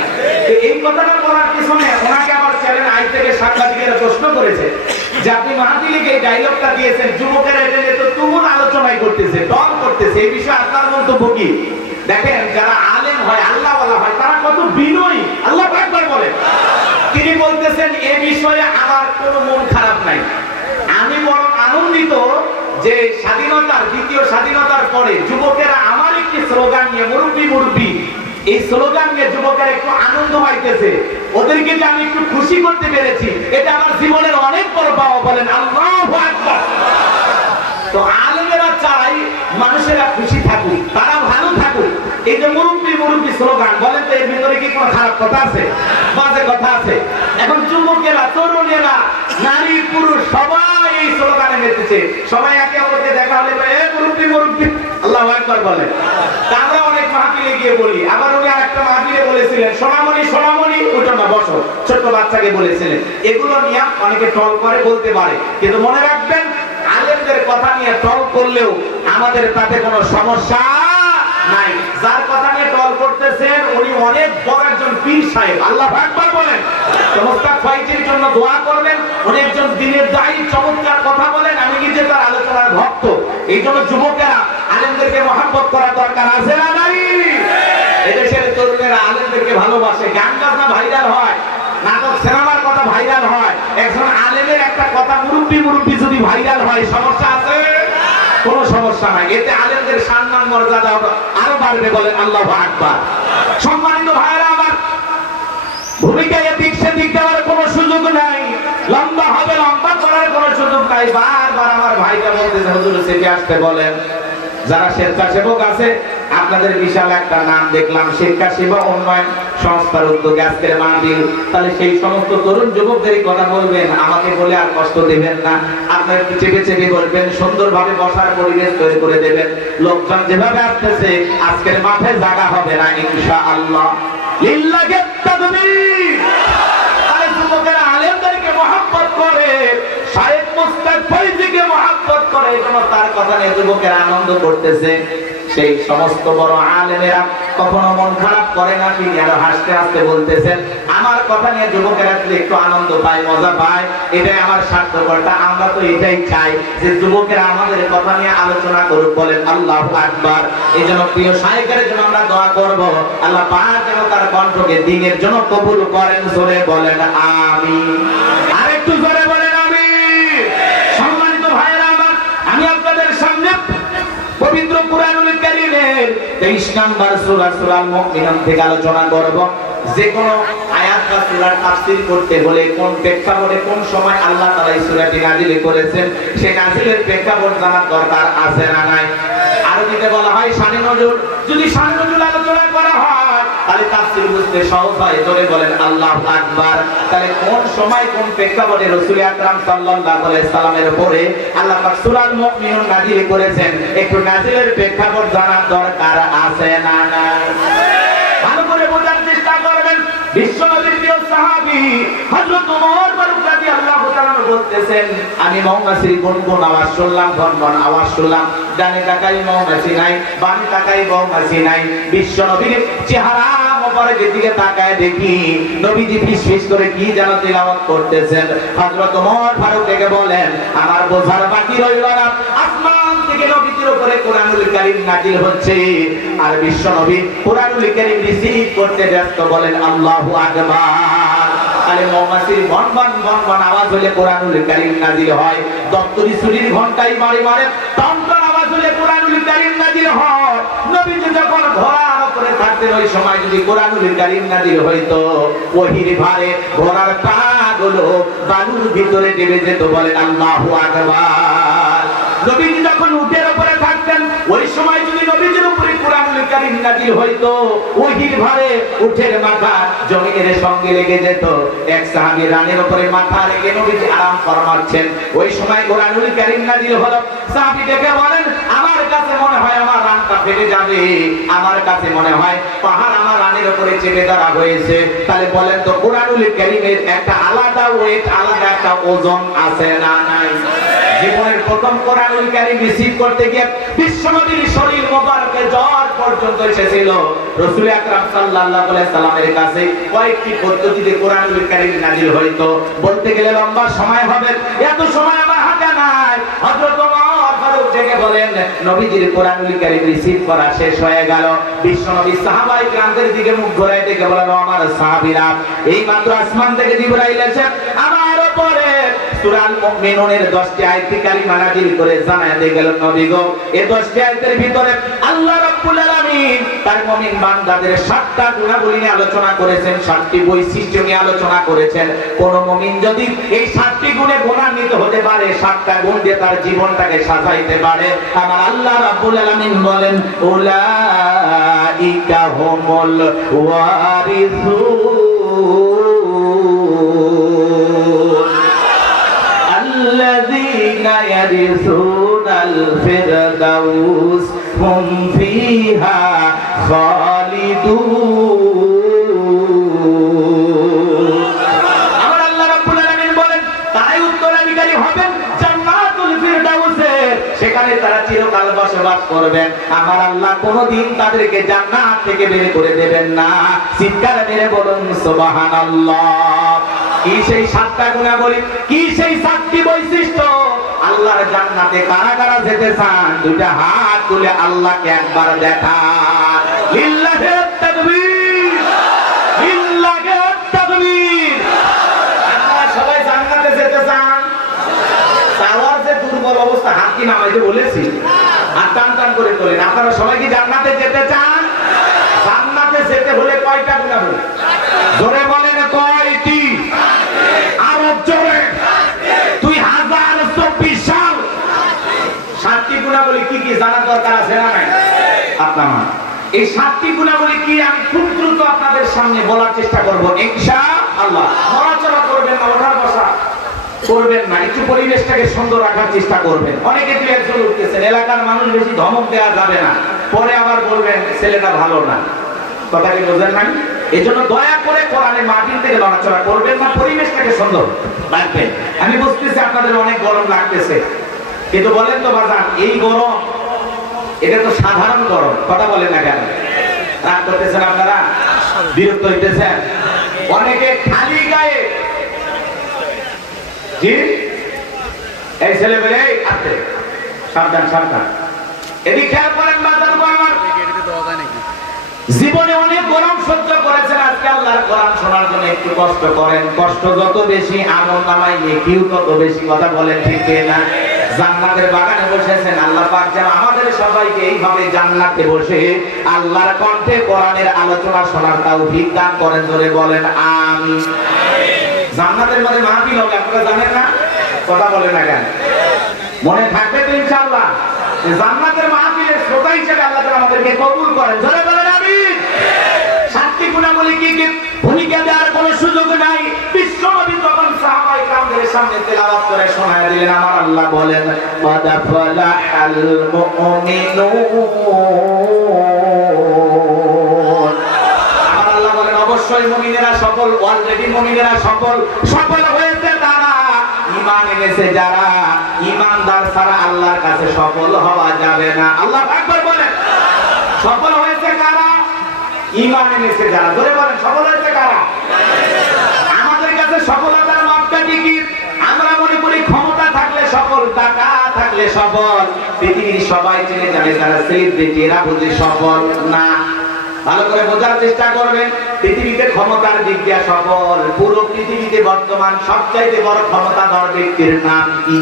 এই কথাটা বলার পিছনে ওনাকে আবার চ্যানেল আই থেকে সাংবাদিকেরা প্রশ্ন করেছে যে আপনি মাহফিলে এই ডায়লগটা দিয়েছেন, যুবকেরা এটা নিয়ে তো তুমুল আলোচনাই করতেছে, টল করতেছে, এই বিষয়ে আপনার মন্তব্য কি? দেখেন, যারা আলেম হয়, আল্লাহওয়ালা হয়, তারা কত বিনয়ী, আল্লাহু আকবার বলেন। তিনি বলতেছেন এই বিষয়ে আমার কোনো মন খারাপ নাই, আমি বরং আনন্দিত যে স্বাধীনতার, দ্বিতীয় স্বাধীনতার পরে যুবকেরা আমার একটি স্লোগান নিয়ে, মুরব্বি মুরব্বি, এই স্লোগান নিয়ে যুবকেরা একটু আনন্দ পাইতেছে, ওদেরকে যে আমি একটু খুশি করতে পেরেছি, এটা আমার জীবনের অনেক বড় পাওয়া। বলেন আল্লাহু আকবার। তো আলেমেরা চাই মানুষেরা খুশি থাকুক, তারা ভালো থাকুক। এই যে মুরব্বি মুরব্বি স্লোগান, বলেন তো এর ভিতরে কি কোনো খারাপ কথা আছে, বাজে কথা আছে? এখন যুবকেরা, তরুণেরা, নারী পুরুষ সবাই এই স্লোগানে মেতেছে, সবাই একে অপরকে দেখা হলে মুরব্বি মুরব্বি, আল্লাহু আকবার বলেন। আমরা অনেক মাহফিলে গিয়ে বলি, আবার উনি আরেকটা মাহফিলে বলেছিলেন, সোনামণি সোনামণি উঠো না বসো, ছোট্ট বাচ্চাকে বলেছিলেন। এগুলো নিয়ে অনেকে টল করে, বলতে পারে, কিন্তু মনে রাখবেন আলেমদের কথা নিয়ে টল করলেও আমাদের তাতে কোনো সমস্যা নাই। যার কথা নিয়ে টল করতেছেন উনি অনেক বড় একজন পীর সাহেব, আল্লাহু আকবার বলেন। মোস্তাক ফয়জির জন্য দোয়া করবেন, উনি একজন দ্বীনের দায়ী, চমৎকার কথা বলেন, আমি নিজে তার আলোচনার ভক্ত। এই জন্য যুবকেরা আলেমদেরকে মহব্বত করা দরকার আছে না নাই? এদেশের তরুণেরা আলেমদেরকে ভালোবাসে, গান বাজনা ভাইরাল হয়, নাটক সিনেমার কথা ভাইরাল হয়, একজন আলেমের একটা কথা মুরব্বি মুরব্বি যদি ভাইরাল হয়, সমস্যা আছে? কোনো সমস্যা নাই, এতে আলেমদের সম্মান মর্যাদা আরো বাড়বে। বলেন আল্লাহু আকবার। সম্মানিত ভাইরা আমার, ভূমিকায় এদিক সেদিক দেওয়ার কোনো সুযোগ নাই, লম্বা হবে লম্বা করার কোনো সুযোগ নাই। বারবার আমার ভাইরা বলতেছে হুজুর চেপে আসতে বলেন। যারা স্বেচ্ছাসেবক আছে, আপনাদের বিশাল একটা নাম দেখলাম, স্বেচ্ছাসেবা উন্নয়ন সংস্থার উদ্যোগে আজকের মাহফিল। তাহলে সেই সমস্ত তরুণ যুবকদেরই কথা বলবেন, আমাকে বলে আর কষ্ট দেবেন না। আপনার চেপে চেপে বলবেন, সুন্দরভাবে বসার পরিবেশ তৈরি করে দেবেন। লোকজন যেভাবে আসতেছে আজকের মাঠে জায়গা হবে না ইনশাআল্লাহ। লিল্লাহি তাকবীর। আরে যুবকেরা আলেমদেরকে মহব্বত করে, শায়েখ মুস্তাক ফয়জিকে মহব্বত করে, এজন্য তার কথা নিয়ে যুবকেরা আনন্দ করতেছে। সেই সমস্ত বড় আলেমেরা কখনো মন খারাপ করে না, তিনি আরো হাসতে হাসতে বলতেছেন আমার কথা নিয়ে যুবকেরা যদি একটু আনন্দ পায়, মজা পায়, এটাই আমার স্বার্থকরতা। আমরা তো এটাই চাই যে যুবকেরা আমাদের কথা নিয়ে আলোচনা করুক। বলেন আল্লাহু আকবার। এই জন্য প্রিয় শায়েখের জন্য আমরা দোয়া করব, আল্লাহ পাক যেন তার কণ্ঠকে দ্বীনের জন্য কবুল করেন। জোরে বলেন আমিন। আরেকটু জোরে বলেন আমিন। সম্মানিত ভাইরা আমার, আমি আপনাদের সামনে পবিত্র কুরআনুল কারীমের 23 নম্বর সূরা সূরাল মুমিনুন থেকে আলোচনা করব। যে কোন আয়াত বা সূরার তাফসীর করতে হলে কোন প্রেক্ষাপটে কোন সময় আল্লাহ তাআলা এই সূরাটি নাযিল করেছেন, সেই নাযিলের প্রেক্ষাপট জানার দরকার আছে না নাই? আরবিতে বলা হয় শানে নজুল। যদি শানে নজুল আলোচনা করা হয় তাহলে তাফসীর বুঝতে সহজ হয়। জোরে বলেন আল্লাহু আকবার। তাহলে কোন সময় কোন প্রেক্ষাপটে রাসূল আকরাম সাল্লাল্লাহু আলাইহি সাল্লামের উপরে আল্লাহ পাক সূরাল মুমিনুন নাযিল করেছেন, একটু নাযিলের প্রেক্ষাপট জানার দরকার আছে না নাই? ভালো করে বোঝার চেষ্টা করবেন। বিশ্বনবীর প্রিয় সাহাবী হযরত ওমর ফারুক রাদিয়াল্লাহু তাআলা বলতেছেন, আমি মৌমাছির গুনগুন আওয়াজ শুনলাম, ঘনঘন আওয়াজ শুনলাম, ডানে তাকাই মৌমাছি নাই, বামে তাকাই মৌমাছি নাই। বিশ্বনবীর চেহারা পরে দিকে তাকায় দেখি নবীজি ফিসফিস করে কি যেন তিলাওয়াত করতেছেন। হযরত ওমর ফারুক থেকে বলেন, আমার বোঝার বাকি রইল না, আসমান থেকে নবীজির উপরে কোরআনুল কারীম নাযিল হচ্ছে আর বিশ্ব নবী কোরআনুল কারীম রিসিভ করতে ব্যস্ত। বলেন আল্লাহু আকবার। আলে মৌমাছির ভনভন ভনভন আওয়াজ হলে কোরআনুল কারীম নাযিল হয়। দপ্তরি ছুরির ঘন্টাই মারি মারে টনটন আওয়াজ হলে কোরআনুল কারীম নাযিল হয়। নবীজি যখন ঘোড়ার উপরে থাকতেন ওই সময় যদি কোরআনুল কারীম নাযিল হইতো, ওহির ভারে ঘোড়ার পাগুলো বালুর ভিতরে ডুবে যেত। বলেন আল্লাহু আকবার। নবীজি যখন উটের উপরে থাকতেন ওই সময় যদি নবীজির উপরে কোরআনুল কারীম নাযিল হইতো, ওহির ভারে উটের মাথা জমিনের সঙ্গে লেগে যেত। এক সাহাবী রানের উপরে মাথা রেখে নবীজি আরাম ফরমাচ্ছেন, ওই সময় কোরআনুল কারীম নাযিল হলো। সাহাবী দেখে বলেন, আমার কাছে মনে হয় আমার রানটা ফেটে যাবে, আমার কাছে মনে হয় পাহাড় আমার রানের উপরে চেপে ধরা হয়েছে। তাহলে বলেন তো কোরআনুল কারীমের একটা আলাদা ওয়েট, আলাদা একটা ওজন আছে না নাই? জীবনের প্রথম কোরআনুল কারীম রিসিভ করতে গিয়ে বিশ্বনবীর শরীর মোবারকে জ্বর পর্যন্ত এসেছিল। রাসূল আকরাম সাল্লাল্লাহু আলাইহি সাল্লামের কাছে কয়েকটি পদ্ধতিতে কোরআনুল কারীম নাযিল হইতো। বলতে গেলে লম্বা সময় হবে, এত সময় আমার হাতে নাই। হযরত ওমর ফারুক থেকে বলেন, নবীজির কোরআনুল কারীম রিসিভ করা শেষ হয়ে গেল। বিশ্বনবী সাহাবায়ে কিরামদের দিকে মুখ ঘোরায় দেখে বলেন, আমার সাহাবীরা, এই মাত্র আসমান থেকে জিবরাইল এসে আমার উপরে সূরা আল মুমিনুনের 10টি আয়াত কারিমা নাযিল করে জানায় দিয়ে গেল, নবী গো, এই 10টি আয়াতের ভিতরে আল্লাহ রাব্বুল আলামিন তার মুমিন বান্দাদের 7টা গুণাবলী নিয়ে আলোচনা করেছেন, 7টি বৈশিষ্ট্য নিয়ে আলোচনা করেছেন। কোন মুমিন যদি এই 7টি গুণে গুণান্বিত হতে পারে, 7টা গুণ দিয়ে তার জীবনটাকে সাজাইতে পারে, আমার আল্লাহ রাব্বুল আলামিন বলেন, উলাইকা হুমুল ওয়ারিসুন الذين يرثون الفردوس هم فيها خالدون। আমার আল্লাহ রাব্বুল আলামিন বলেন, তারাই উত্তরাধিকারী হবেন জান্নাতুল ফিরদাউসের, সেখানে তারা চিরকাল বসবাস করবেন। আমার আল্লাহ কোনদিন তাদেরকে জান্নাত থেকে বের করে দেবেন না। চিৎকার মেরে বলুন সুবহানাল্লাহ। কি সেই 7টা গুণাবলী, কি সেই 7টি বৈশিষ্ট্য? আল্লাহর জান্নাতে কারা কারা যেতে চান? দুইটা হাত তুলে আল্লাহকে একবার দেখান। লিল্লাহি তাকবীর, লিল্লাহি তাকবীর। আপনারা সবাই জান্নাতে যেতে চান? চাওয়ার যে দুর্বল অবস্থা, হাত কি নামাইতে বলেছি? আর টান টান করে তোলেন। আপনারা সবাই কি জান্নাতে যেতে চান? জান্নাতে যেতে হলে কয়টা গুণাবলী? জোরে বলেন, কয়টি? আরো জোরে। 2024 সাল। 7টি গুণাবলী কি কি জানা দরকার আছে না নাই? আপনার এই 7টি গুণাবলী কি আমি খুব দ্রুত আপনাদের সামনে বলার চেষ্টা করব ইনশাআল্লাহ। নড়াচড়া করবেন না, ওঠার বসা করবেন না, একটু পরিবেশটাকে সুন্দর রাখার চেষ্টা করবেন। অনেকে দুই একজন উঠতেছেন, এলাকার মানুষ বেশি ধমক দেওয়া যাবে না, পরে আবার বলবেন ছেলেটা ভালো না। কথা কি বোঝেন নাই? এজন্য দয়া করে কোরআনের মাটির থেকে নড়াচড়া করবেন না, পরিবেশটাকে সুন্দর রাখবেন। আমি বুঝতেছি আপনাদের অনেক গরম লাগতেছে, কিন্তু বলেন তো বাজান, এই গরম এটা তো সাধারণ গরম। কথা বলেন না কেন? রাগ করতেছেন আপনারা? বিরক্ত হইতেছেন? অনেকে খালি গায়ে, জি এই ছেলে মেয়ে আছে, সাবধান সাবধান। এদিকে খেয়াল করেন বাজার আমার, জীবনে অনেক গরম সহ্য করেছেন, আজকে আল্লাহর কোরআন শোনার জন্য একটু কষ্ট করেন। কষ্ট যত বেশি, আমলনামায় নেকিও তত বেশি। কথা বলেন ঠিক না? জান্নাতের বাগানে বসেছেন, আল্লাহ পাক যেন আমাদের সবাইকে এইভাবে জান্নাতে বসে আল্লাহর কণ্ঠে কোরআনের আলোচনা শোনার তৌফিক দান করেন। জোরে বলেন আমিন। জান্নাতের মধ্যে মাহফিল হবে, আপনারা জানেন না? কথা বলেন না কেন? মনে থাকবে তো ইনশাআল্লাহ। জান্নাতের মাহফিলের শ্রোতা হিসেবে আল্লাহ তাআলা আমাদেরকে কবুল করেন। জোরে বলেন আমিন। 7টি গুণাবলী কি কি? ভূমিকা দেওয়ার কোনো সুযোগ নাই। বিশ্বনবী তখন সাহাবায়ে কিরামদের সামনে তেলাওয়াত করে শোনায় দিলেন। আমার আল্লাহ বলেন, قَدْ أَفْلَحَ الْمُؤْمِنُونَ। আমার আল্লাহ বলেন, অবশ্যই মুমিনেরা সফল, অলরেডি মুমিনেরা সফল। সফল হয়েছে তারা, ঈমান এনেছে যারা। ঈমানদার ছাড়া আল্লাহর কাছে সফল হওয়া যাবে না। আল্লাহু আকবার বলেন। সফল হয়েছে কারা? ঈমান এনেছে যারা। ধরে বলেন সফল হয়েছে কারা? আমাদের কাছে সফলতার মাপকাঠি কি? আমরা মনে করি ক্ষমতা থাকলে সফল, টাকা থাকলে সফল। পৃথিবীর সবাই চেনে জানে যারা সেলিব্রিটি এরা বুঝি সফল না। ভালো করে বোঝার চেষ্টা করবেন। পৃথিবীতে ক্ষমতার দিক দিয়ে সফল, পুরো পৃথিবীতে বর্তমান সবচাইতে বড় ক্ষমতাধর ব্যক্তির নাম কি?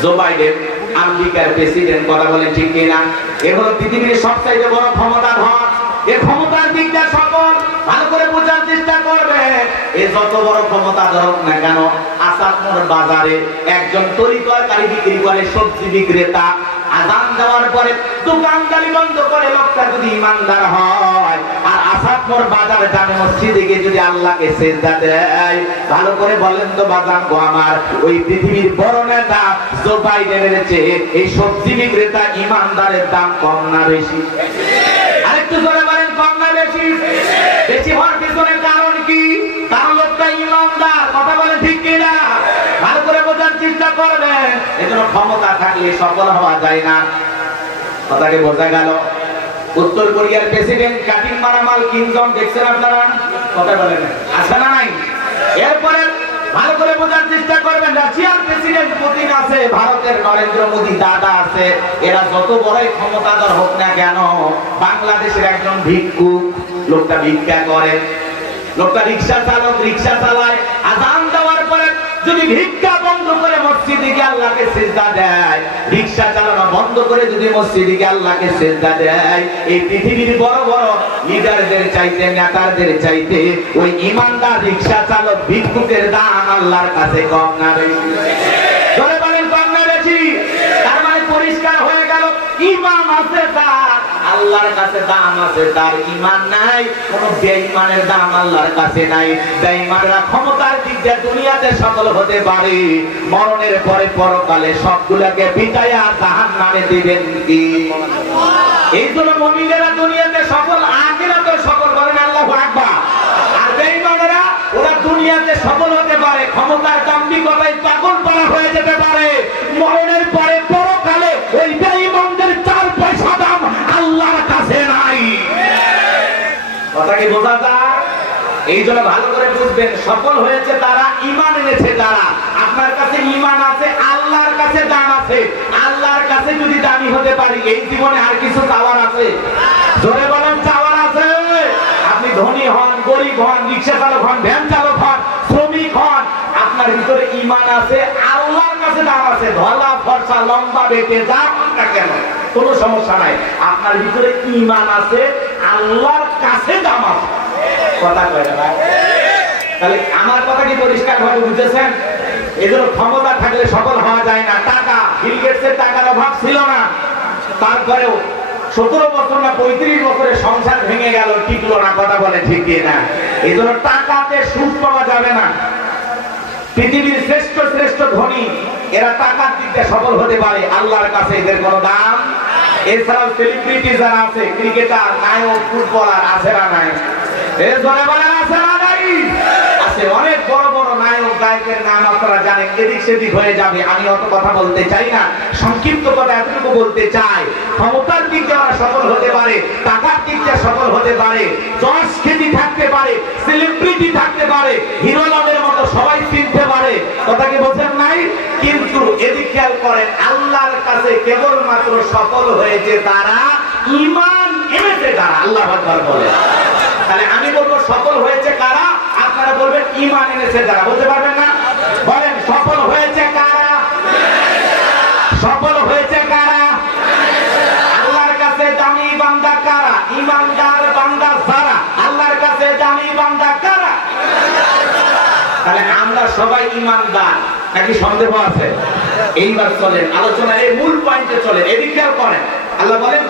জো বাইডেন, আমেরিকার প্রেসিডেন্ট। কথা বলেন ঠিক কিনা? এ হলো পৃথিবীর সবচাইতে বড় ক্ষমতাধর। এ ক্ষমতার দিক দিয়ে সফল। ভালো করে বোঝার চেষ্টা করবেন। এ যত বড় ক্ষমতাধর হোক না কেন, আসাদপুর বাজারে একজন তরিতরকারি বিক্রি করে, সবজি বিক্রেতা। আযান দেওয়ার পরে দোকানদারি বন্ধ করে লোকটা যদি ইমানদার হয়, আর আসাদপুর বাজার জামে মসজিদে গিয়ে যদি আল্লাহকে সিজদা দেয়, ভালো করে বলেন তো বাজান গো আমার, ওই পৃথিবীর বড় নেতা জো বাইডেনের চেয়ে এই সবজি বিক্রেতা ইমানদারের দাম কম না বেশি? আরেকটু জোরে বলেন, কম না বেশি? বেশি হওয়ার পিছনে কারণ কি? কারণ লোকটা ইমানদার। কথা বলেন ঠিক কিনা? ভালো করে বোঝার চেষ্টা করবেন। এজন্য ক্ষমতা থাকলে সফল হওয়া যায় না। কথাকে বোঝা গেল? উত্তর কোরিয়ার প্রেসিডেন্ট কাটিং মারামাল কিম জং দেখছেন আপনারা? কথা বলেন আছে না নাই? এরপরে ভালো করে বোঝার চেষ্টা করবেন। রাশিয়ার প্রেসিডেন্ট পুতিন আছে, ভারতের নরেন্দ্র মোদী দাদা আছে। এরা যত বড়ই ক্ষমতাধর হোক না কেন, বাংলাদেশের একজন ভিক্ষুক, লোকটা ভিক্ষা করে, লোকটা রিক্সা চালক, রিক্সা চালায়। আযান দেওয়ার পরে যদি ভিক্ষা বন্ধ করে মসজিদে গিয়ে আল্লাহকে সিজদা দেয়, রিক্সা চালানো বন্ধ করে যদি মসজিদে গিয়ে আল্লাহকে সিজদা দেয়, এই পৃথিবীর বড় বড় লিডারদের চাইতে, নেতাদের চাইতে ওই ইমানদার রিক্সা চালক ভিক্ষুকের দাম আল্লাহর কাছে কম না বেশি? ধরে বলেন কম না বেশি? তার মানে পরিষ্কার হয়ে গেল, ঈমান আছে তার, আল্লাহর কাছে দাম আছে তার। ঈমান নাই, কোন বেঈমানের দাম আল্লাহর কাছে নাই। বেঈমানরা ক্ষমতার দিক দিয়ে দুনিয়াতে সফল হতে পারে, মরণের পরে পরকালে সবগুলোকে পিটাইয়া জাহান্নামে দিবেন কি? এই জন্য মুমিনেরা দুনিয়াতে সফল, আখিরাতে সফল। বলেন আল্লাহু আকবার। আর বেঈমানরা ওরা দুনিয়াতে সফল হতে পারে, ক্ষমতার দাম্ভিকতায় পাগলপাড়া হয়ে যেতে পারে, মরণের পরে পরকালে ওই বেঈমানদের 4 পয়সা দাম আল্লাহর কাছে নাই। কথা কি বোঝা যায়? এই জন্য ভালো করে বুঝবেন, সফল হয়েছে তারা, ঈমান এনেছে তারা। আপনার কাছে ঈমান আছে, আল্লাহর কাছে দাম আছে। আল্লাহর কাছে যদি দামি হতে পারি, এই জীবনে আর কিছু চাওয়ার আছে? জোরে বলেন, চাওয়ার আছে? আপনি ধনী হন, গরিব হন, রিক্সা চালক হন, ভ্যান চালক হন, শ্রমিক হন, আপনার ভিতরে ঈমান আছে, আল্লাহর কাছে দাম আছে। ধলা ফর্সা লম্বা বেটে যা না কেন, কোনো সমস্যা নাই। আপনার ভিতরে ঈমান আছে, আল্লাহর কাছে দাম আছে। কথা কয় না ভাই? তাহলে আমার কথা কি পরিষ্কার ভাবে বুঝেছেন? এজন্য ক্ষমতা থাকলে সফল হওয়া যায় না। টাকা, বিল গেটসের টাকার অভাব ছিল না, তারপরেও 17 বছর না 35 বছরে সংসার ভেঙে গেল, টিকলো না। কথা বলে ঠিক না? এই জন্য টাকাতে সুখ পাওয়া যাবে না। পৃথিবীর শ্রেষ্ঠ শ্রেষ্ঠ ধনী এরা টাকার দিক দিয়ে সফল হতে পারে, আল্লাহর কাছে এদের কোনো দাম। এছাড়াও সেলিব্রিটি যারা আছে, ক্রিকেটার, নায়ক, ফুটবলার আছে না নাই? এর ধরে বলে আছে না নাই? আছে। অনেক বড় বড় নায়ক গায়কের নাম আপনারা জানেন, এদিক সেদিক হয়ে যাবে, আমি অত কথা বলতে চাই না। সংক্ষিপ্ত কথা এতটুকু বলতে চাই, ক্ষমতার দিক দিয়ে ওরা সফল হতে পারে, টাকার দিক দিয়ে সফল হতে পারে, যশ খ্যাতি থাকতে পারে, সেলিব্রিটি থাকতে পারে, হিরো আলমের মতো সবাই চিনতে পারে। কথা কি বলছেন নাই? কিন্তু এদিক খেয়াল করেন, আল্লাহর কাছে কেবলমাত্র সফল হয়েছে তারা, ঈমান এনেছে তারা। আল্লাহু আকবার বলে। তাহলে আমি বলবো সফল হয়েছে কারা, আপনারা বলবেন ঈমান এনেছে যারা। বলতে পারবেন না? বলেন সফল হয়েছে কারা? সফল হয়েছে কারা? আল্লাহর কাছে দামি বান্দা কারা? ঈমানদার বান্দা যারা। আল্লাহর কাছে দামি বান্দা কারা? তাহলে আমরা সবাই ঈমানদার নাকি সন্দেহ আছে? এইবার চলেন আলোচনা এই মূল পয়েন্টে চলেন, এদিক খেয়াল করেন। আল্লাহ বলেন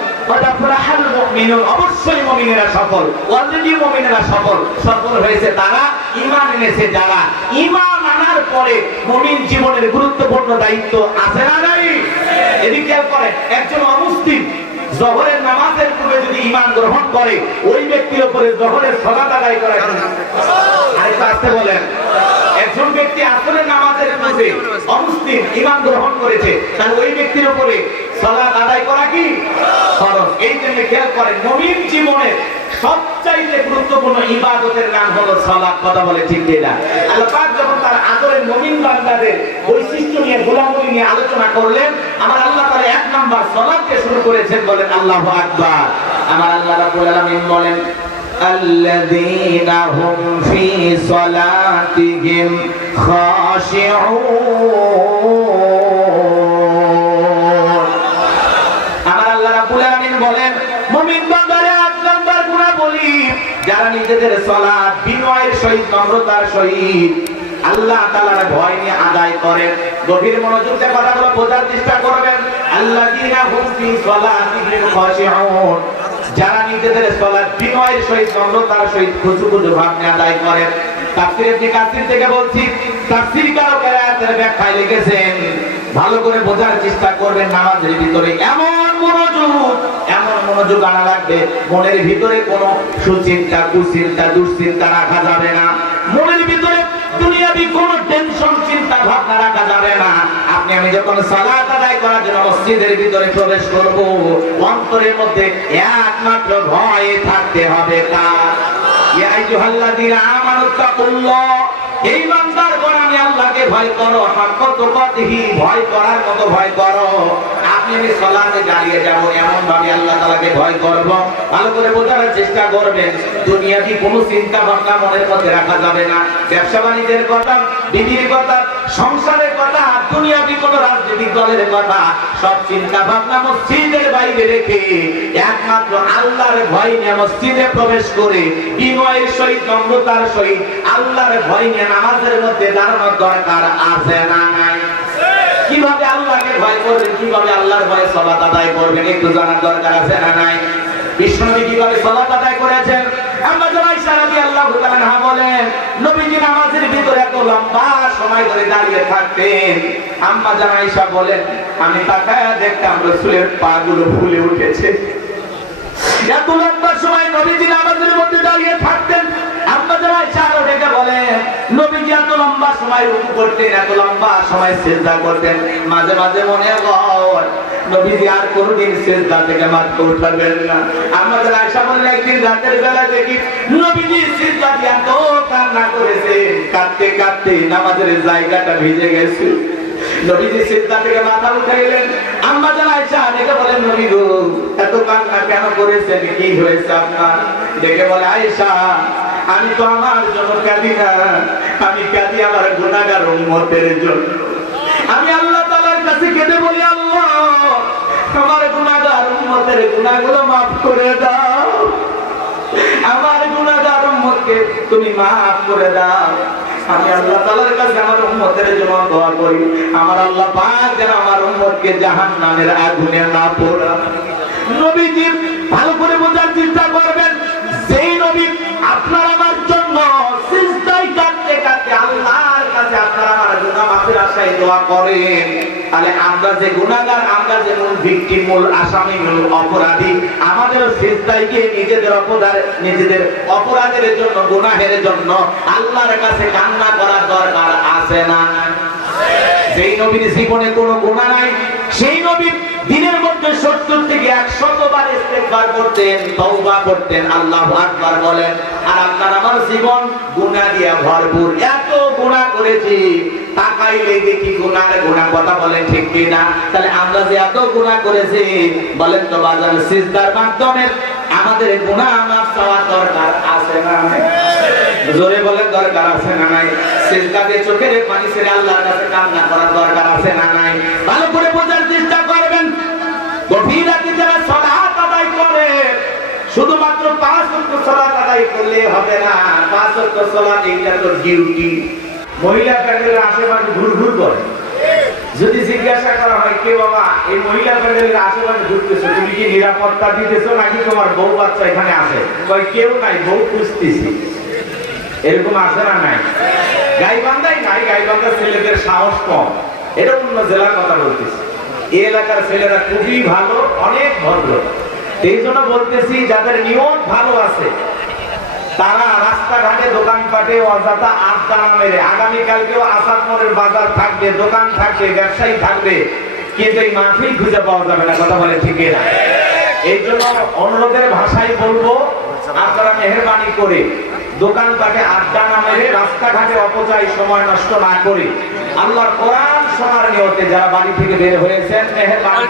অবশ্যই মুমিনেরা সফল, অলরেডি মুমিনেরা সফল। সফল হয়েছে তারা, ঈমান এনেছে যারা। ঈমান আনার পরে মুমিন জীবনের গুরুত্বপূর্ণ দায়িত্ব আছে না নাই? এদিকে খেয়াল করেন, একজন অমুসলিম জোহরের নামাজের পূর্বে যদি ঈমান গ্রহণ করে, ওই ব্যক্তির উপরে জোহরের সালাত আদায় করা যায়। আরেকটু আসতে বলেন। একজন ব্যক্তি আসরের নামাজের পূর্বে অমুসলিম ঈমান গ্রহণ করেছে, তাহলে ওই ব্যক্তির উপরে সালাত আদায় করা কি ফরজ। এই জন্য খেয়াল করেন মুমিন জীবনের সবচাইতে গুরুত্বপূর্ণ ইবাদতের নাম হলো সালাত। কথা বলে ঠিক কিনা? আল্লাহ পাক যখন তার আদরের মুমিন বান্দাদের বৈশিষ্ট্য নিয়ে গুণাবলী নিয়ে আলোচনা করলেন, আমার আল্লাহ তাআলা এক নাম্বার সালাতকে শুরু করেছেন, বলেন আল্লাহু আকবার। আমার আল্লাহ রাব্বুল আলামিন বলেন আল্লাযীনা হুম ফী সালাতিহিম খাশিউন। আমার আল্লাহ রাব্বুল আলামিন বলেন মুমিন বান্দারা এক নাম্বার গুণাবলী, যারা নিজেদের সালাত বিনয়ের সহিত নম্রতার সহিত আল্লাহ তাআলার ভয় নিয়ে আদায় করেন। গভীর মনোযোগ দিয়ে কথাগুলো বোঝার চেষ্টা করবেন। আল্লাযীনা হুম ফী সালাতিহিম খাশিউন, যারা নিজেদের সালাত বিনয়ের সহিত নম্রতার সহিত খুশু ভাব নিয়ে আদায় করেন। তাফসীরের দিকে আসির থেকে বলছি, তাফসীরকারকেরা আয়াতের ব্যাখ্যায় লিখেছেন, ভালো করে বোঝার চেষ্টা করবেন। নামাজের ভিতরে এমন মনোযোগ আনা লাগবে, মনের ভিতরে কোনো সুচিন্তা কুচিন্তা দুশ্চিন্তা রাখা যাবে না। মনের ভিতরে দুনিয়াবি কোনো টেনশন চিন্তা ভাবনা রাখা যাবে না। আপনি আমি যখন সালাত আদায় করার জন্য মসজিদের ভিতরে প্রবেশ করব, অন্তরের মধ্যে একমাত্র ভয় থাকতে হবে কার? ইয়া আইয়ুহাল্লাযীনা আমানুত্তাকুল্লাহ, এই বান্দারগণ আমি আল্লাহকে ভয় করো, হাক্কা তুকাতিহি, ভয় করার মতো ভয় করো। আপনি আমি সালাতে দাঁড়িয়ে যাব, এমন ভাবে আল্লাহ তাআলাকে ভয় করব। ভালো করে বোঝার চেষ্টা করবেন, দুনিয়াবি কোনো চিন্তা ভাবনা মনের মধ্যে রাখা যাবে না। ব্যবসা বাণিজ্যের কথা, বিবির কথা, সংসারের কথা, দুনিয়াবি কোনো রাজনৈতিক দলের কথা, সব চিন্তা ভাবনা মসজিদের বাইরে রেখে একমাত্র আল্লাহর ভয় নিয়ে মসজিদে প্রবেশ করে বিনয়ের সহিত নম্রতার সহিত আল্লাহর ভয় নিয়ে নামাজের মধ্যে দাঁড়ানোর দরকার আছে না নাই? কিভাবে আল্লাহকে ভয় করবেন, কিভাবে আল্লাহর ভয়ে সালাত আদায় করবেন, একটু জানার দরকার আছে না নাই? বিশ্বনবী কিভাবে সালাত আদায় করেছেন? আম্মা জান আয়েশা রাদিয়াল্লাহু তাআলা আনহা বলেন, নবীজি নামাজের ভিতরে এত লম্বা সময় ধরে দাঁড়িয়ে থাকতেন। আম্মা জান আয়েশা বলেন, আমি তাকায়া দেখতাম রাসূলের পা গুলো ফুলে উঠেছে। এত লম্বা সময় নবীজি নামাজের মধ্যে দাঁড়িয়ে থাকতেন। আম্মা জান আয়েশা আরো ডেকে বলেন, নবীজি এত লম্বা সময় রুকু করতেন, এত লম্বা সময় সিজদা করতেন। মাঝে মাঝে মনে হয় নবীজি আর কোনদিন সিজদা থেকে মাথা উঠাবেন না। আম্মা জান আয়েশা বলেন, একদিন রাতের বেলা দেখি নবীজি সিজদা দিয়ে এত কান্না করেছেন, কাঁদতে কাঁদতে নামাজের জায়গাটা ভিজে গেছে। নবীজি সিজদা থেকে মাথা উঠাইলেন। আম্মা জান আয়েশা ডেকে বলেন, নবী গো, এত কান্না কেন করেছেন, কি হয়েছে আপনার? ডেকে বলে, আয়েশা, আমি তো আমার জন্য কাঁদি না, আমি কাঁদি আমার গুনাহগার উম্মতের জন্য। আমি আল্লাহ তাআলার কাছে কেঁদে বলি, আল্লাহ, আমার গুনাহগার উম্মতের গুনাহগুলো মাফ করে দাও, আমার গুনাহগার উম্মতকে তুমি মাফ করে দাও। আমি আল্লাহ তাআলার কাছে আমার উম্মতের জন্য দোয়া করি, আমার আল্লাহ পাক যেন আমার উম্মতকে জাহান্নামের আগুনে না পোড়ায়। নবীজি ভালো করে বোঝার চেষ্টা করবেন, সেই নবী আপনার আমার জন্য সিজদায় কাঁদতে কাঁদতে আল্লাহর কাছে আপনার আমার গুনাহ মাফের আশায় দোয়া করেন। তাহলে আমরা যে গুনাহগার, আমরা যে মূল ভিকটিম, মূল আসামি, মূল অপরাধী, আমাদের সিজদায় গিয়ে নিজেদের অপরাধের জন্য, গুনাহের জন্য আল্লাহর কাছে কান্না করার দরকার আছে না? যেই নবীর জীবনে কোনো গুনাহ নাই, সেই নবী দিনের মধ্যে 70 থেকে 100 বার ইস্তেগফার করতেন, তওবা করতেন, আল্লাহু আকবার বলেন। আর আপনার আমার জীবন গুনাহ দিয়ে ভরপুর, এত গুনাহ করেছি, তাকাইলে দেখি গুনার গুনাহ। কথা বলেন ঠিক কি না? তাহলে আমরা যে এত গুনাহ করেছি, বলেন তো বাজার সিজদার মাধ্যমে আমাদের গুনাহ মাফ চাওয়ার দরকার আছে না নাই? জোরে বলেন, দরকার আছে না নাই? সিজদা দিয়ে চোখের পানি ছেড়ে আল্লাহর কাছে কান্না করার দরকার আছে না নাই? ভালো করে বোঝার চেষ্টা করবেন। গভীর রাতে যারা সালাত আদায় করে, শুধুমাত্র 5 ওয়াক্ত সালাত আদায় করলে হবে না। 5 ওয়াক্ত সালাত এটা তো ডিউটি। মহিলা প্যান্ডেলের আশেপাশে ঘুরঘুর করে, যদি জিজ্ঞাসা করা হয়, কে বাবা এই মহিলা প্যান্ডেলের আশেপাশে ঘুরতেছো, তুমি কি নিরাপত্তা দিতেছো নাকি তোমার বউ বাচ্চা এখানে আছে? কই কেউ নাই, বউ খুঁজতেছি। এরকম আছে না নাই? গাইবান্ধাই নাই, গাইবান্ধা ছেলেদের সাহস কম। এটা অন্য জেলার কথা বলতেছি। এই এলাকার ছেলেরা খুবই ভালো, অনেক ভদ্র। এই জন্য বলতেছি, যাদের নিয়ত ভালো আছে তারা রাস্তাঘাটে দোকানপাটে অযথা আড্ডা না মেরে, আগামীকালকেও আসাদমোড়ের বাজার থাকবে, দোকান থাকবে, ব্যবসায়ী থাকবে, কিন্তু এই মাহফিল খুঁজে পাওয়া যাবে না, কথা বলে ঠিক না? এই জন্য অনুরোধের ভাষায় বলবো, আপনারা মেহেরবানি করে দোকানপাটে আড্ডা না মেরে রাস্তাঘাটে অপচয় সময় নষ্ট না করে আল্লাহর কোরআন শোনার নিয়তে যারা বাড়ি থেকে বের হয়েছেন মেহেরবানি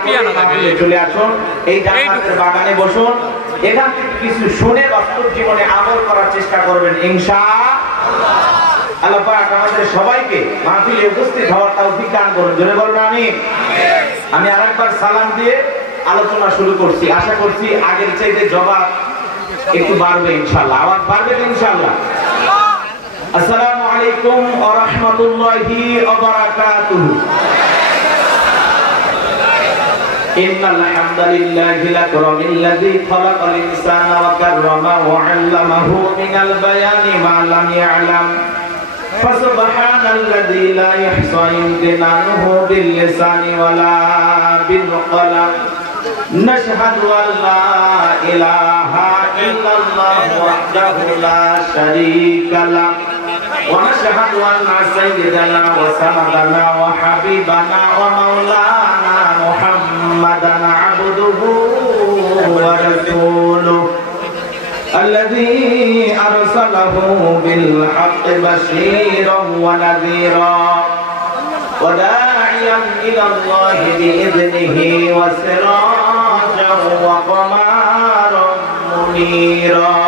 করে চলে আসুন, এই জান্নাতের বাগানে বসুন, এখান থেকে কিছু শুনে বাস্তব জীবনে আমল করার চেষ্টা করবেন ইনশাআল্লাহ। আল্লাহ পাক আমাদের সবাইকে মাহফিলে উপস্থিত হওয়ার তৌফিক দান করুন, জোরে বলুন আমিন। আমি আরেকবার সালাম দিয়ে আলোচনা শুরু করছি, আশা করছি আগের চাইতে জবাব একটু বাড়বে ইনশাআল্লাহ, আওয়াজ বাড়বে ইনশাআল্লাহ। আসসালামু আলাইকুম ওয়া রাহমাতুল্লাহি ওয়া বারাকাতুহু। ইন্নাল হামদালিল্লাহিল আকরামিল্লাযী খালাকাল ইনসানা ওয়া কাররামাহু ওয়া 'আল্লামাহু মিনাল বায়ানি মা লাম ইয়া'লাম। ফাসুবহানাল্লাযী লা ইহসা ইমতিনানুহু বিল লিসানি ওয়া লা বিল কলাম। نشهد أن لا إله إلا الله وحده لا شريك له ونشهد أن سيدنا وسندنا وحبيبنا ومولانا محمدا عبده ورسوله الذي أرسله بالحق بشيرا ونذيرا وداعيا إلى الله بإذنه وسراجا وقمرا منيرا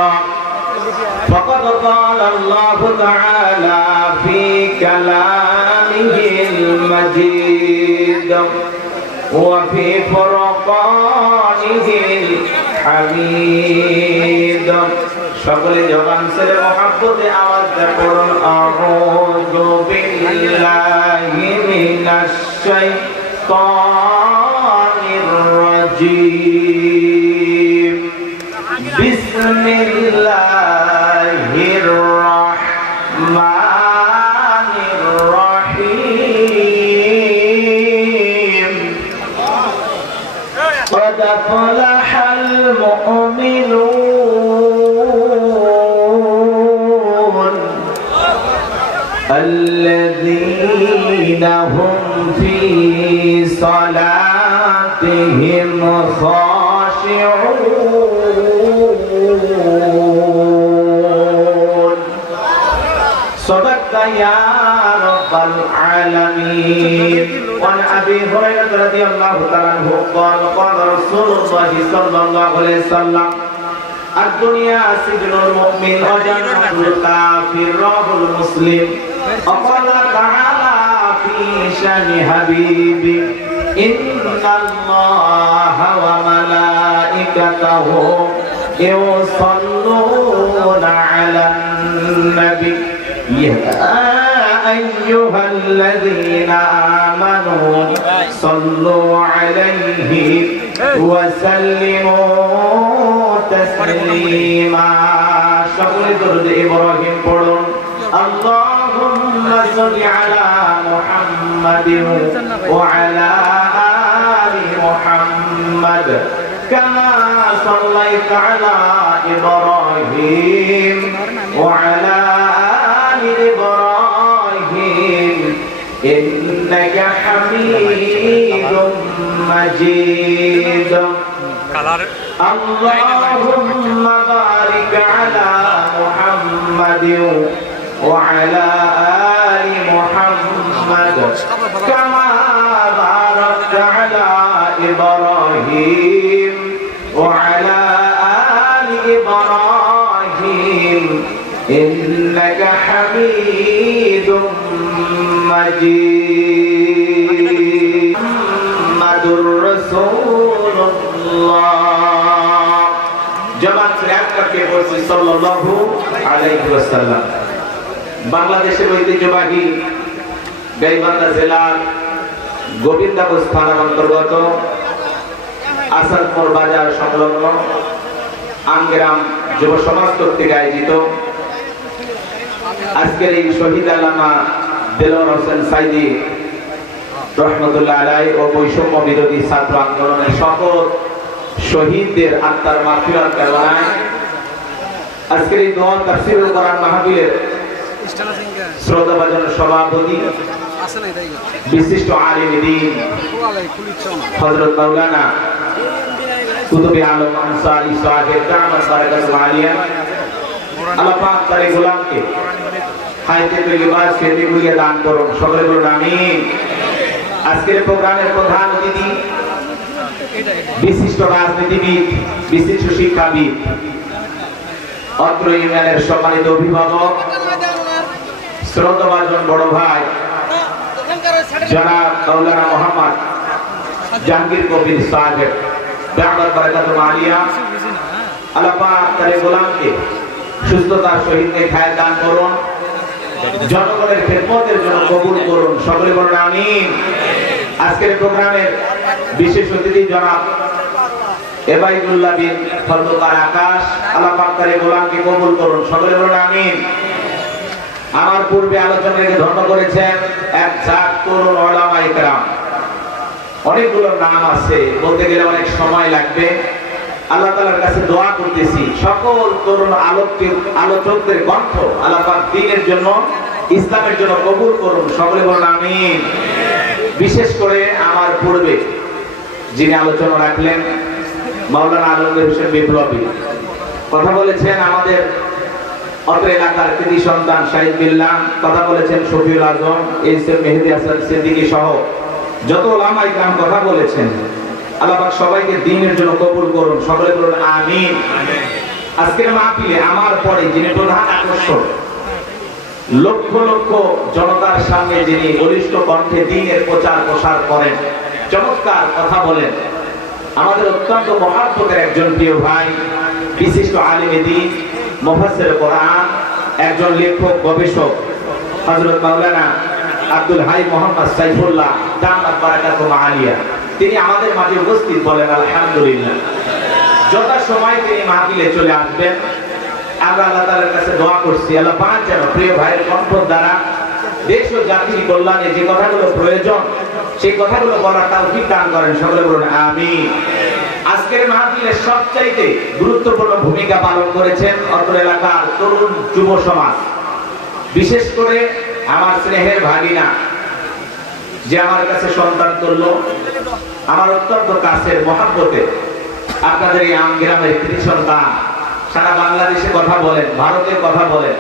فقد قال الله تعالى في كلامه المجيد وفي فرقانه الحميد সকলে জবান ছেড়ে মহব্বতে আওয়াজ দিয়ে পড়ুন আউযু বিল্লাহি মিনাশ শাইতানির রাজীম বিসমিল্লাহির রাহমানির রাহিম قد أفلح المؤمنون الذين هم في صلاتهم خاشعون صدقت يا رب العالمين. وعن أبي هريرة رضي الله تعالى عنه قال قال رسول الله صلى الله عليه وسلم الدنيا سجن المؤمن وجنة الكافر رواه مسلم. وقال تعالى في شأن حبيبي إن الله وملائكته يصلون على النبي يا أيها الذين آمنوا صلوا عليه وسلموا تسليما. সকলে দরুদ ইব্রাহিম পড়ুন। اللهم صل على محمد وعلى آل محمد كما صليت على إبراهيم وعلى آل إبراهيم إنك حميد مجيد. اللهم بارك على محمد وعلى آل محمد كما باركت على إبراهيم وعلى آل إبراهيم إنك حميد مجيد. محمد رسول الله. জবান ছেড়ে একটাকে বলছি সাল্লাল্লাহু আলাইহি ওয়াসাল্লাম। বাংলাদেশের ঐতিহ্যবাহী গাইবান্ধা জেলার গোবিন্দাপুর থানার অন্তর্গত আসাদপুর বাজার সংলগ্ন আঙ্গেরাম যুব সমাজ কর্তৃক আয়োজিত আজকের এই শহীদ আল্লামা দেলোয়ার হোসেন সাইদি রহমতুল্লাহ আলাইহি ও বৈষম্য বিরোধী ছাত্র আন্দোলনের সকল শহীদদের আত্মার মাগফিরাত কামনায় আজকের এই দোয়া তাফসীরুল কোরআন মাহফিলের শ্রদ্ধাভাজন সভাপতি বিশিষ্ট আলিম দ্বীন হযরত মাওলানা কুতুবে আলম আনসারী সাহেব দামাত বারাকাতুহু আলিয়া, আল্লাহ পাক তার গোলামকে হায়াতে তৈয়বা সেদি গুলিয়ে দান করুন, সকলে বলুন আমিন। আজকের প্রোগ্রামের প্রধান অতিথি বিশিষ্ট রাজনীতিবিদ, বিশিষ্ট শিক্ষাবিদ, অত্র ইউনিয়নের সম্মানিত অভিভাবক, শ্রদ্ধাভাজন বড় ভাই জনাব মাওলানা মোহাম্মদ জাহাঙ্গীর কবির সাহেব দামাত বারাকাতুহু আলিয়া, আল্লাহ পাক তার গোলামকে সুস্থতার সহিত খায় দান করুন, জনগণের খেদমতের জন্য কবুল করুন, সকলে বলুন আমিন। আজকের প্রোগ্রামের বিশেষ অতিথি জনাব এবাইদুল্লাহ বিন ফজলুল্লাহ আকাশ, আল্লাহ পাক তার গোলামকে কবুল করুন, সকলে বলুন আমিন। আমার পূর্বে আলোচনাকে ধন্য করেছেন এক জাত তরুণ উলামায়ে কেরাম, অনেকগুলো নাম আছে, বলতে গেলে অনেক সময় লাগবে। আল্লাহ তাআলার কাছে দোয়া করতেছি সকল তরুণ আলোচকদের কণ্ঠ আল্লাহ পাক দ্বীনের জন্য, ইসলামের জন্য কবুল করুন, সকলে বলুন আমিন। বিশেষ করে আমার পূর্বে যিনি আলোচনা রাখলেন মাওলানা আলমগীর হোসেন বিপ্লবী, কথা বলেছেন আমাদের অত্র এলাকার কৃতি সন্তান শাহিদ বিল্লাহ, কথা বলেছেন শফিউল আজম, এইচএম মেহেদী হাসান সিদ্দিকী সহ যত উলামায়ে কেরাম কথা বলেছেন, আল্লাহ পাক সবাইকে দ্বীনের জন্য কবুল করুন, সকলে বলুন আমিন। আজকের মাহফিলে আমার পরে যিনি প্রধান আকর্ষণ, লক্ষ লক্ষ জনতার সামনে যিনি বলিষ্ঠ কণ্ঠে দ্বীনের প্রচার প্রসার করেন, চমৎকার কথা বলেন, আমাদের অত্যন্ত মহব্বতের একজন প্রিয় ভাই, বিশিষ্ট আলিমে দ্বীন, মুফাসসির কোরআন, একজন লেখক গবেষক হযরত মাওলানা আব্দুল হাই মোহাম্মদ সাইফুল্লাহ দামাত বারাকাতুহু আলিয়া, তিনি আমাদের মাঝে উপস্থিত, বলেন আলহামদুলিল্লাহ। যথা সময় তিনি মাহফিলে চলে আসবেন, আমরা আল্লাহ তাআলার কাছে দোয়া করছি আল্লাহ পাক যেন প্রিয় ভাইয়ের কণ্ঠ দ্বারা দেশ ও জাতির কল্যাণে যে কথাগুলো প্রয়োজন সেই কথাগুলো বলার তৌফিক দান করেন, সকলে বলুন আমিন। আজকের মাহফিলের সবচাইতে গুরুত্বপূর্ণ ভূমিকা পালন করেছেন অত্র এলাকার তরুণ যুব সমাজ, বিশেষ করে আমার স্নেহের ভাগিনা, যে আমার কাছে সন্তান তুল্য, আমার অত্যন্ত কাছের মহব্বতে আপনাদের এই আমগ্রামের কৃতি সন্তান, সারা বাংলাদেশে কথা বলেন, ভারতে কথা বলেন,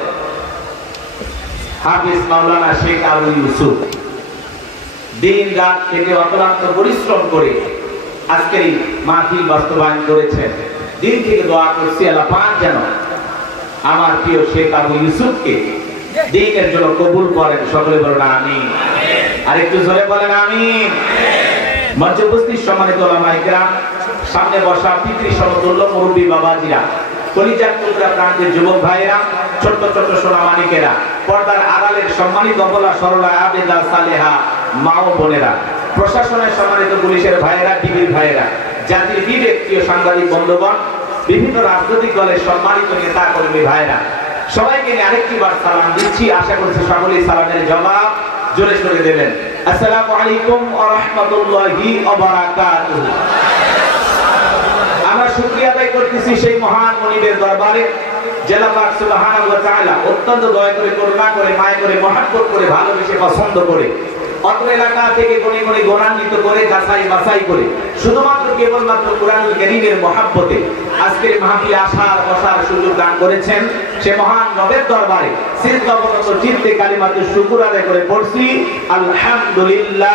হাফিজ মাওলানা শেখ আবু ইউসুফ দিন রাত থেকে অক্লান্ত পরিশ্রম করে আজকের এই মাহফিল বাস্তবায়ন করেছেন। দিন থেকে দোয়া করছি আল্লাহ পাক যেন আমার প্রিয় শেখ আবু ইউসুফকে দ্বীনের জন্য কবুল করেন, সকলে বলেন আমিন। আর একটু জোরে বলেন আমিন। মঞ্চে উপস্থিত সম্মানিত উলামায়ে কেরাম, সামনে বসা পিতৃ সমতুল্য মুরব্বী বাবাজিরা, কলিজার টুকরা প্রান্তের যুবক ভাইয়েরা, ছোট্ট ছোট্ট সোনামানিকেরা, পর্দার আড়ালের সম্মানিত বলা সরলা আবেদা সালেহা মা ও বোনেরা, প্রশাসনের সম্মানিত পুলিশের ভাইয়েরা, টিভির ভাইয়েরা, জাতির বিবেক প্রিয় সাংবাদিক বন্ধুগণ, বিভিন্ন রাজনৈতিক দলের সম্মানিত নেতা কর্মী ভাইয়েরা, সবাইকে নিয়ে আরেকটি বার সালাম দিচ্ছি। আশা করছি সকলেই সালামের জবাব জোরে সোরে দেবেন। আসসালামু আলাইকুম ওয়া রাহমাতুল্লাহি ওয়া বারাকাতুহু। আমরা শুকরিয়া আদায় করতেছি সেই মহান মনিবের দরবারে, জেলা পাক সুবহানাহু ওয়া তাআলা অত্যন্ত দয়া করে, করুণা করে, মায়া করে, মহব্বত করে, ভালোবেসে, পছন্দ করে অত্র এলাকা থেকে গণে গণে গণান্বিত করে, যাচাই বাছাই করে, শুধুমাত্র কেবলমাত্র কুরআনুল কারীমের মহব্বতে আজকের মাহফিলে আসার বসার সুযোগ দান করেছেন। সে মহান রবের দরবারে সিজদাবনত চিত্তে কালিমাতে শুকর আদায় করে পড়ছি আলহামদুলিল্লাহ।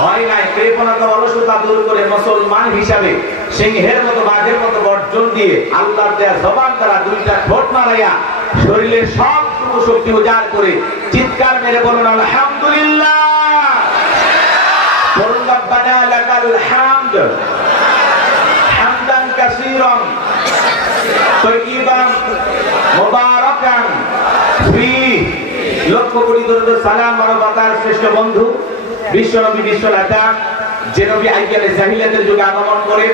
হয় নাই কৃপণতা অলসতা দূর করে মুসলমান হিসাবে সিংহের মতো বাঘের মতো গর্জন দিয়ে আল্লাহর দেয়া জবান দ্বারা দুইটা ঠোঁট মারাইয়া শরীরের সবটুকু শক্তি উজাড় করে চিৎকার মেরে বলুন আলহামদুলিল্লাহ। বলুন রব্বানা লাকাল হামদ হামদান কাসীরান তাইয়িবান মুবারাকান ফি। লক্ষ কোটি দরুদ সালাম মানবতার শ্রেষ্ঠ বন্ধু বিশ্বনবী বিশ্বনেতা, যে নবী আইয়ালে জাহিলিয়াতের যুগে আগমন করে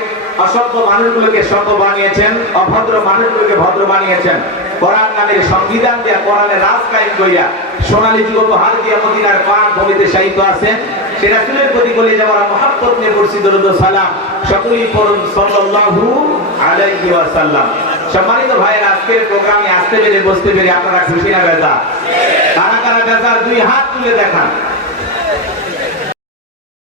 অসভ্য মানুষগুলোকে সভ্য বানিয়েছেন, অভদ্র মানুষগুলোকে ভদ্র বানিয়েছেন, কোরআন নামের সংবিধান দিয়া, কোরআনের রাজ কায়েম করিয়া সোনালী যুগ উপহার দিয়া মদিনার পাক ভূমিতে শায়িত আছেন। সে রাসূলের প্রতি বলে যাওয়ার মহব্বত নিয়ে পড়ছি দরুদ ও সালাম, সকলেই পড়ুন সাল্লাল্লাহু আলাইহি ওয়াসাল্লাম। সম্মানিত ভাইয়ের, আজকের প্রোগ্রামে আসতে পেরে বসতে পেরে আপনারা খুশি না বেজার? কারা কারা বেজার দুই হাত তুলে দেখান।